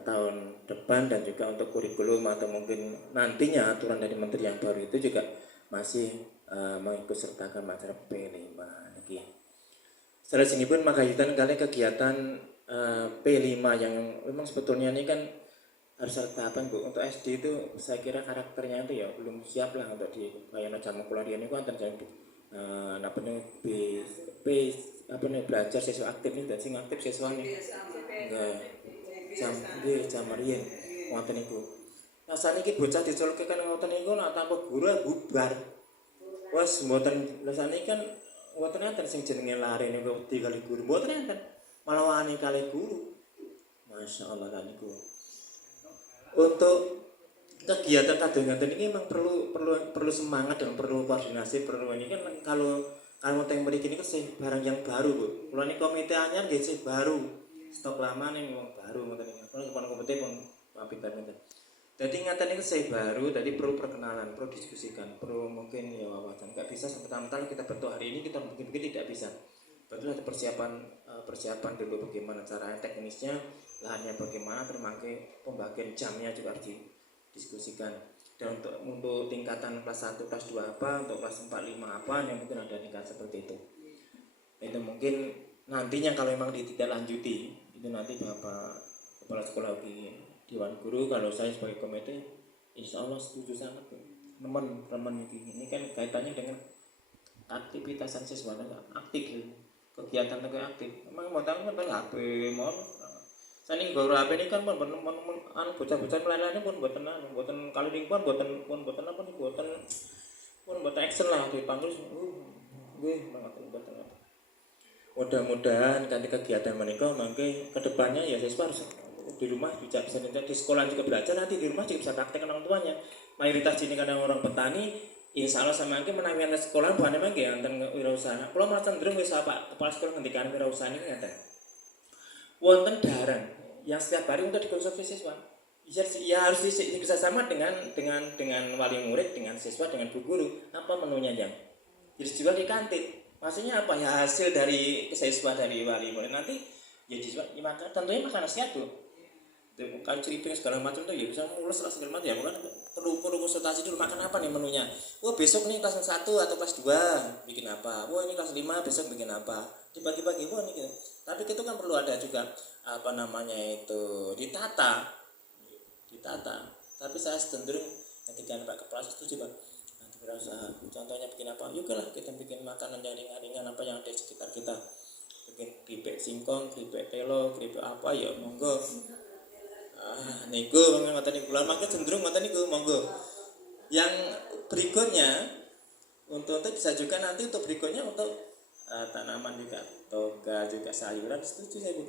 tahun depan dan juga untuk kurikulum atau mungkin nantinya aturan dari menteri yang baru itu juga masih mengikut sertakan masalah P5 niki. Salajengipun makayutan kali kegiatan P5 yang memang sebetulnya ini kan harus ada tahapan Bu. Untuk SD itu saya kira karakternya itu ya belum siap lah untuk di bayana jamu kuliah ini kan terjadi belajar siswa aktif ini dan sing aktif siswa nih enggak jam riyen ngoten niku. Nah saniki bocah diculke kan ngoten niku nak tanpa guru bubar. Wes mboten lha saniki kan mboten enten sing jenenge lare niku wedi kali guru. Mboten enten. Malah wani kali guru. Masyaallah kan niku. Untuk kegiatan kadang-kadang ini memang perlu semangat dan perlu koordinasi, perlu ini kan kalau yang beri ini kan barang yang baru Bu. Kalau ini komite anyar nggih sih baru. Stok lama nih memang baru ngoten iki. Kalau kepan komite pun pinter-pinter. Jadi ngaten ini saya baru, jadi perlu perkenalan, perlu diskusikan, perlu mungkin ya wawasan. Enggak bisa sebentar-bentar kita bentuk hari ini kita bikin tidak bisa. Betul ada persiapan dulu bagaimana caranya teknisnya, lahannya bagaimana, termasuk pembagian jamnya juga harus didiskusikan. Dan untuk tingkatan kelas 1, kelas 2 apa, untuk kelas 4, 5 apa, yang mungkin ada tingkat seperti itu. Itu mungkin nantinya kalau memang ditindaklanjuti, itu nanti Bapak Kepala Sekolah Dewan Guru, kalau saya sebagai komite, insya Allah setuju sangat. Teman-teman ini kan kaitannya dengan aktivitasan siswa aktif, kegiatan aktif. Memang mau tahu kan HP mau. Saya ini baru HP ini kan bocah-bocah melayani pun buatan kali ini pun buatan action lah dipanggil. Buatan. Mudah-mudahan kan kegiatan mereka mungkin kedepannya ya siswa harus di rumah bisa di sekolah juga belajar, nanti di rumah juga bisa praktek orang tuanya. Mayoritas sini kadang orang petani, insya Allah sama mungkin menangani sekolah bukan memang ya tentang wirausaha. Kalau malah cenderung wis Pak Kepala Sekolah ngendikan wirausaha ini ada. Wonten daran yang setiap hari untuk dikonsumsi siswa. Ya harus bisa sama dengan wali murid, dengan siswa, dengan bu guru. Apa menunya jam? Jadi dijual di kantin. Maksudnya apa ya, hasil dari siswa dari wali murid nanti ya dijual dimakan. Tentunya makanan sehat Bu. Itu bukan cerita segala macam tuh ya bisa mulus lah segala macam ya bukan perlu konsultasi dulu makan apa nih menunya. Wah besok nih kelas 1 atau kelas 2 bikin apa. Wah ini kelas 5 besok bikin apa. Dibagi-bagi wah nih gitu. Tapi itu kan perlu ada juga apa namanya itu ditata. Tapi saya cenderung ketika Pak Kepala setuju Pak. Nanti berusaha contohnya bikin apa. Yuk lah kita bikin makanan yang ringan-ringan apa yang ada di sekitar kita. Bikin keripik singkong, keripik telo, keripik apa ya monggo. Niku ngoten niku. Lah mangke cenderung ngoten niku monggo. Yang berikutnya untuk bisa juga nanti untuk berikutnya untuk tanaman juga, toga juga sayuran setuju saya Bu.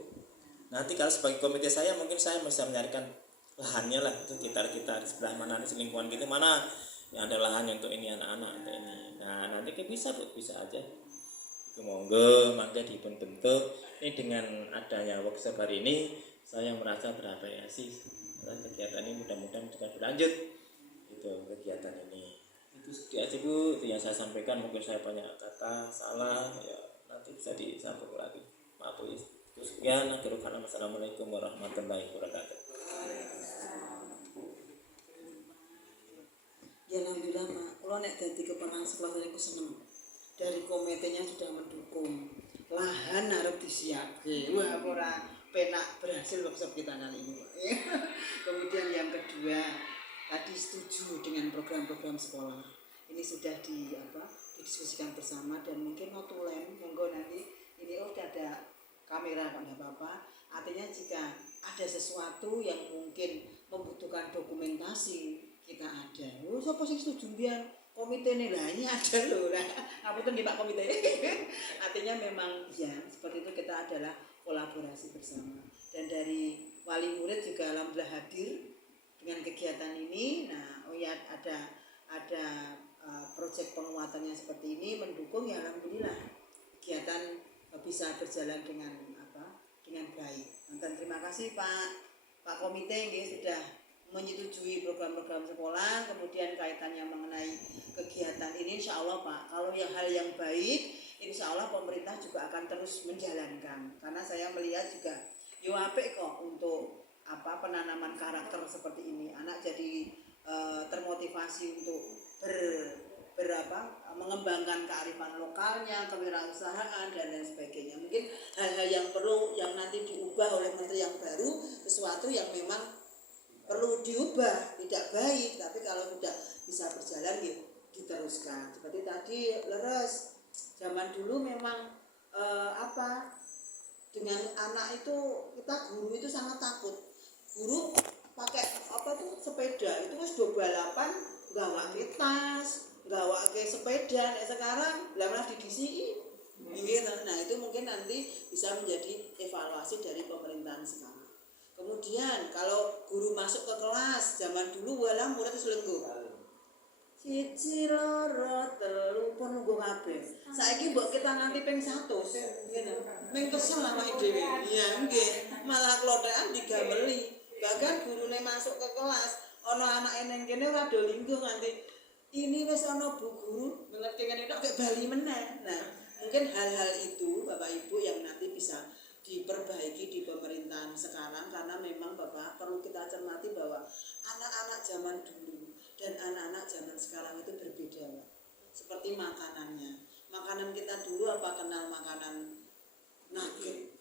Nanti kalau sebagai komite saya mungkin saya bisa mencarikan lahannya lah sekitar kita di sebelah mana di lingkungan kita mana yang ada lahan untuk ini anak-anak untuk ini. Nah nanti bisa Bu, bisa aja. Itu monggo mangke dibentuk. Ini dengan adanya workshop hari ini saya merasa terapresiasi kegiatan ini mudah-mudahan juga berlanjut itu kegiatan ini itu sedikit aja Bu itu yang saya sampaikan mungkin saya banyak kata salah ya nanti bisa disambung lagi maaf Bu itu sekian akhirul kalam assalamualaikum warahmatullahi wabarakatuh. Ya alhamdulillah Pak kalau nek dadi kepala sekolah niku seneng dari komitenya sudah mendukung lahan harus disiapke wah ora penak berhasil workshop kita kali ini. Kemudian yang kedua tadi setuju dengan program-program sekolah ini sudah didiskusikan bersama dan mungkin notulen monggo nanti ini udah ada kamera kan apa-apa artinya jika ada sesuatu yang mungkin membutuhkan dokumentasi kita ada siapa sih setuju biar komite nih lah ini ada loh lah ngapunten nggih Pak komite. Artinya memang ya seperti itu kita adalah kolaborasi bersama dan dari wali murid juga alhamdulillah hadir dengan kegiatan ini. Nah ada proyek penguatannya seperti ini mendukung ya alhamdulillah kegiatan bisa berjalan dengan baik. Dan terima kasih Pak komite nggih sudah menyetujui program-program sekolah, kemudian kaitannya mengenai kegiatan ini insya Allah Pak, kalau yang hal yang baik insya Allah pemerintah juga akan terus menjalankan, karena saya melihat juga yo apik kok untuk penanaman karakter seperti ini, anak jadi termotivasi untuk mengembangkan kearifan lokalnya, kewirausahaan dan lain sebagainya. Mungkin hal-hal yang perlu yang nanti diubah oleh menteri yang baru, sesuatu yang memang perlu diubah, tidak baik, tapi kalau sudah bisa berjalan ya diteruskan. Seperti tadi leres, zaman dulu memang dengan anak itu kita guru itu sangat takut. Guru pakai sepeda itu wis do balapan, gawake tas, gawake sepeda. Nek sekarang lah malah didisi. Nah, itu mungkin nanti bisa menjadi evaluasi dari pemerintahan sekarang. Kemudian kalau guru masuk ke kelas, zaman dulu walah murid wis lenggo. Siji loro telu pun nunggu kabeh. Saiki mbok kita nganti ping 100. Ngene. Ming kesel awake dhewe. Iya nggih. Malah klothekan digameli. Bahkan gurune masuk ke kelas, ana anake ning kene ora do linggo nganti ini wis ana Bu Guru, ngerti ngene tok gek bali meneh. Nah, mungkin hal-hal itu Bapak Ibu yang nanti bisa diperbaiki di pemerintahan sekarang, karena memang Bapak perlu kita cermati bahwa anak-anak zaman dulu dan anak-anak zaman sekarang itu berbeda. Seperti makanannya. Makanan kita dulu apa kenal makanan nugget,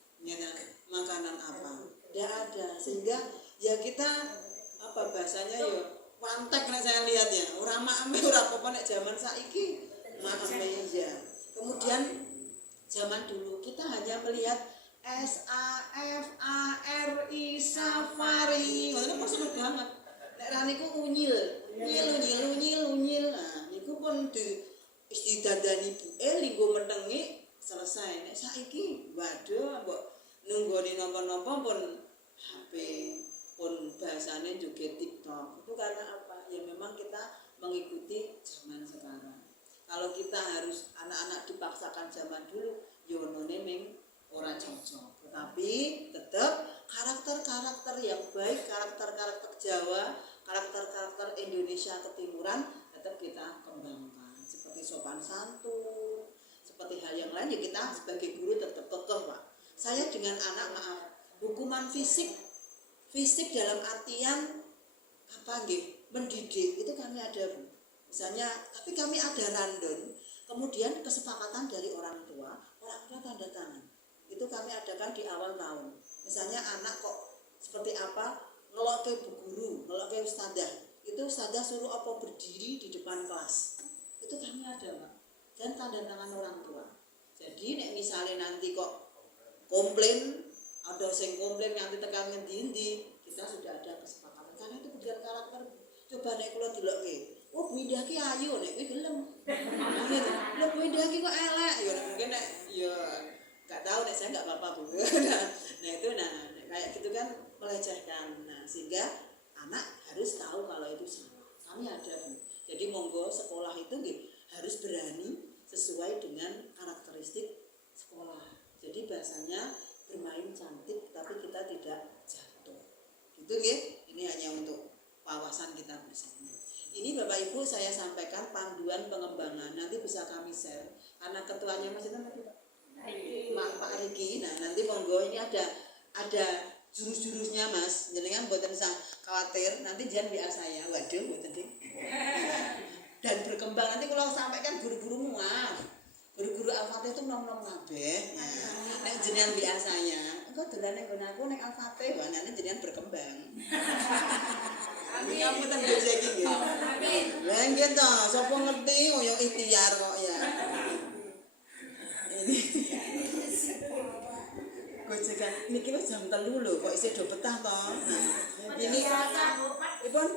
makanan apa? Tidak ada. Sehingga ya kita bahasanya ya wantek nek saya lihat ya. Ora mak-ame ora apa-apa nek zaman saiki mak-ame ya. Kemudian zaman dulu kita hanya melihat SAFARI safari. Ngono kok seneng banget. Nek ra niku unyil. Unyil. Nah, niku pun didandani ibuke linggo menengi selesai. Nek saiki waduh mbok nunggoni napa-napa pun HP, pun bahasane juga TikTok. Itu karena apa? Ya memang kita mengikuti zaman sekarang. Kalau kita harus anak-anak dipaksakan zaman dulu, yo none ming ora cocok. Tetapi tetap karakter-karakter yang baik, karakter-karakter Jawa, karakter-karakter Indonesia Ketimuran tetap kita kembangkan. Seperti sopan santun, seperti hal yang lain ya kita sebagai guru tetap kekeh, Pak. Saya dengan anak hukuman fisik dalam artian mendidik itu kami ada, Bu. Misalnya, tapi kami ada random, kemudian kesepakatan dari orang tua tanda tangan. Itu kami adakan di awal tahun. Misalnya anak kok seperti apa, ngeloke bu guru, ngeloke ustadzah. Itu ustadzah suruh apa berdiri di depan kelas. Itu kami ada, Pak. Dan tanda tangan orang tua. Jadi nek misalnya nanti kok komplain, ada yang komplain nanti tekan ngendi-endi, kita sudah ada kesepakatan. Karena itu kemudian karakter. Coba nek kula delokke. Oh, Bu Indah ki ayu nek kowe gelem. Lha Bu Indah ki kok elek ya mungkin nek ya enggak tahu nek saya enggak apa-apa, Bu. Nah, itu kayak gitu kan melecehkan. Nah, sehingga anak harus tahu kalau itu salah. Kami ada, Bu. Jadi monggo sekolah itu nggih harus berani sesuai dengan karakteristik sekolah. Jadi bahasanya bermain cantik tapi kita tidak jatuh. Gitu nggih. Ini hanya untuk wawasan kita bersama. Ini Bapak Ibu saya sampaikan panduan pengembangan, nanti bisa kami share karena ketuanya masih Pak Riki. Nah, nanti monggo ini ada jurus-jurusnya Mas. Jenengan mboten usah khawatir, nanti jangan biar saya. Waduh, mboten ding. Dan berkembang nanti kalau sampaikan guru-guru muah. Guru-guru Al-Fatih itu nom-nom kabeh. Nek jenengan biasanya, engko dolane nggon aku nek Al-Fatih, wah nanti jenengan berkembang. Amin. Kamu tak bisa iki nggih. Amin. Lah nggih to, sapa ngerti koyo ikhtiar kok ya. Ini. Gojekan niki wis jam 3 lho, kok isih do betah to. Ini Ipun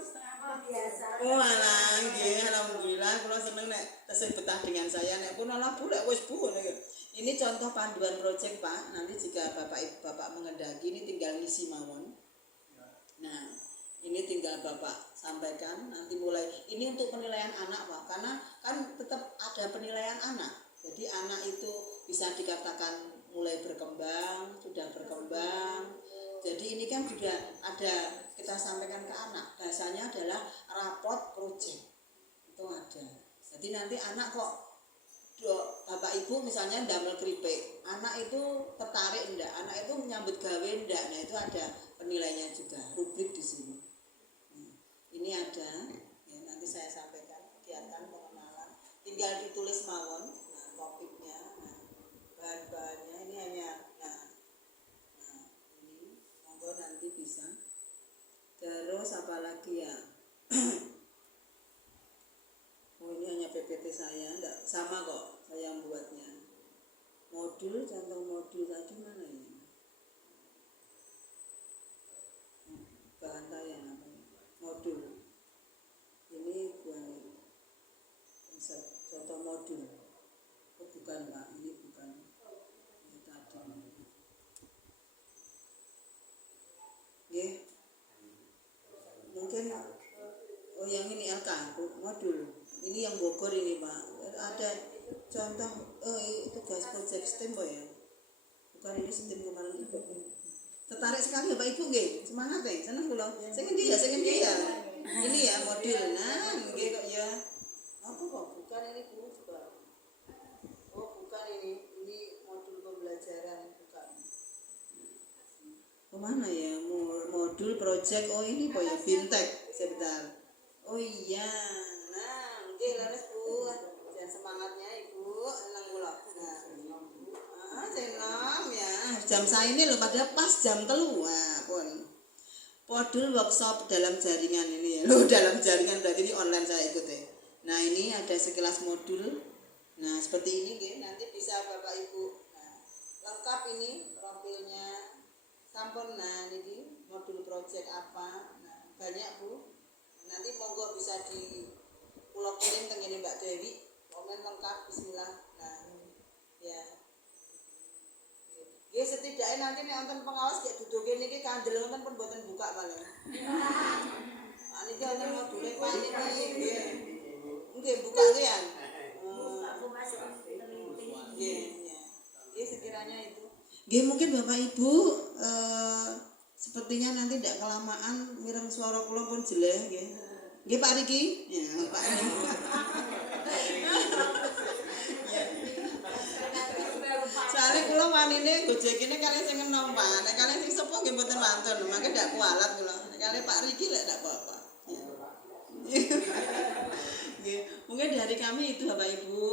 biasa. Oh alah nggih, alhamdulillah kula seneng nek tesih betah dengan saya. Nek pun ala Bu lek wis Bu. Ini contoh panduan proyek, Pak. Nanti jika Bapak mengendaki ini tinggal ngisi mawon. Nah, ini tinggal Bapak sampaikan nanti mulai. Ini untuk penilaian anak, Pak. Karena kan tetap ada penilaian anak. Jadi anak itu bisa dikatakan mulai berkembang, sudah berkembang, Jadi ini kan juga ada kita sampaikan ke anak, bahasanya adalah rapot project itu ada. Jadi nanti anak kok bapak ibu misalnya ndamel keripik, anak itu tertarik enggak, anak itu menyambut gawe enggak, nah itu ada penilainya juga, rubrik di sini. Ini ada, ya, nanti saya sampaikan kegiatan pengenalan, tinggal ditulis mawon, nah topiknya, nah bahan-bahannya ini hanya, nah ini monggo nanti bisa. Terus apa lagi ya? Oh ini hanya PPT saya, enggak sama kok saya yang buatnya. Modul, contoh modul tadi mana ini? Bahan saya apa? Modul. Ini bukan contoh modul. Oh bukan Pak, ini bukan. Ini tadi. Ya. Mungkin oh yang ini LK modul. Ini yang Bogor ini Pak. Ada contoh itu gas project STEM ya. Bukan ini STEM kemarin ikut. Tertarik sekali ya Pak Ibu nggih. Semangat deh, seneng kula. Sing endi ya, sing endi ya. Ini ya modul. Nah, nggih kok ya. Apa kok bukan ini Bu juga. Oh, bukan ini. Ini modul pembelajaran bukan. Kemana ya modul project? Oh ini apa ya fintech sebentar. Oh iya, nah oke laras Bu, jangan semangatnya Ibu, senang kula. Nah, senang ya. Jam saya ini loh pada pas jam 3, nah, pun. Modul workshop dalam jaringan ini ya. Loh dalam jaringan berarti ini online saya ikut ya. Nah ini ada sekelas modul. Nah seperti ini ya, nanti bisa Bapak Ibu. Nah, lengkap ini profilnya. Sampun, nah ini modul project apa, nah banyak Bu, nanti monggo bisa di pulau kirim tengene Mbak Dewi, komen lengkap, bismillah, nah ya, ya setidaknya nanti nih nonton pengawas kayak duduk ini kandel nonton pun buatan buka malah, nah ini nonton modulnya Pak ini, ya, mungkin buka ya, ya sekiranya itu. Nggih mungkin Bapak Ibu sepertinya nanti tidak kelamaan mireng suara kula pun jelek nggih. Nggih Pak Riki? Ya, Pak Riki. Soale kula wanine gojekine kali sing enom Pak. Nek kali sing sepuh nggih mboten wantun, mangke ndak kualat kula. Nek kali Pak Riki lek ndak apa-apa. Nggih, mungkin dari kami itu Bapak Ibu.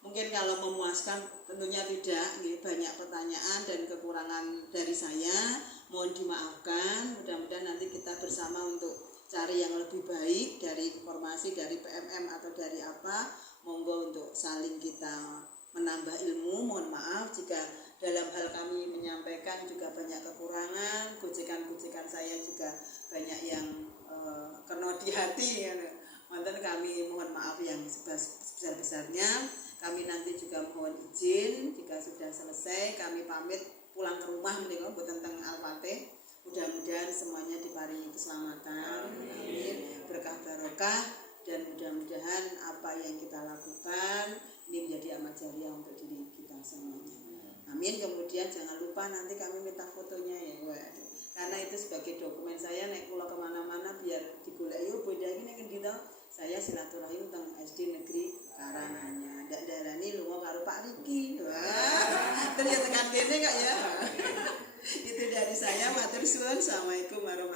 Mungkin kalau memuaskan tentunya tidak, banyak pertanyaan dan kekurangan dari saya, mohon dimaafkan. Mudah-mudahan nanti kita bersama untuk cari yang lebih baik dari informasi dari PMM atau dari apa, monggo untuk saling kita menambah ilmu. Mohon maaf jika dalam hal kami menyampaikan juga banyak kekurangan, gojekan-gojekan saya juga banyak yang kena di hati. Mantan kami mohon maaf yang sebesar-besarnya. Kami nanti juga mohon izin jika sudah selesai kami pamit pulang ke rumah menika mboten teng Al-Fatih. Mudah-mudahan semuanya diparingi keselamatan, amin, berkah barokah, dan mudah-mudahan apa yang kita lakukan ini menjadi amal jariah untuk diri kita semuanya. Amin. Kemudian jangan lupa nanti kami minta fotonya ya. Waduh. Karena itu sebagai dokumen saya naik kula kemana-mana biar digoleki yo beda iki nek endi to. Saya silaturahim teng SD Negeri Karanganyar. Ndak darani lunga karo Pak Riki. Wah. Ternyata tekan kene kok ya. Itu dari saya, matur suwun. Assalamualaikum warahmatullahi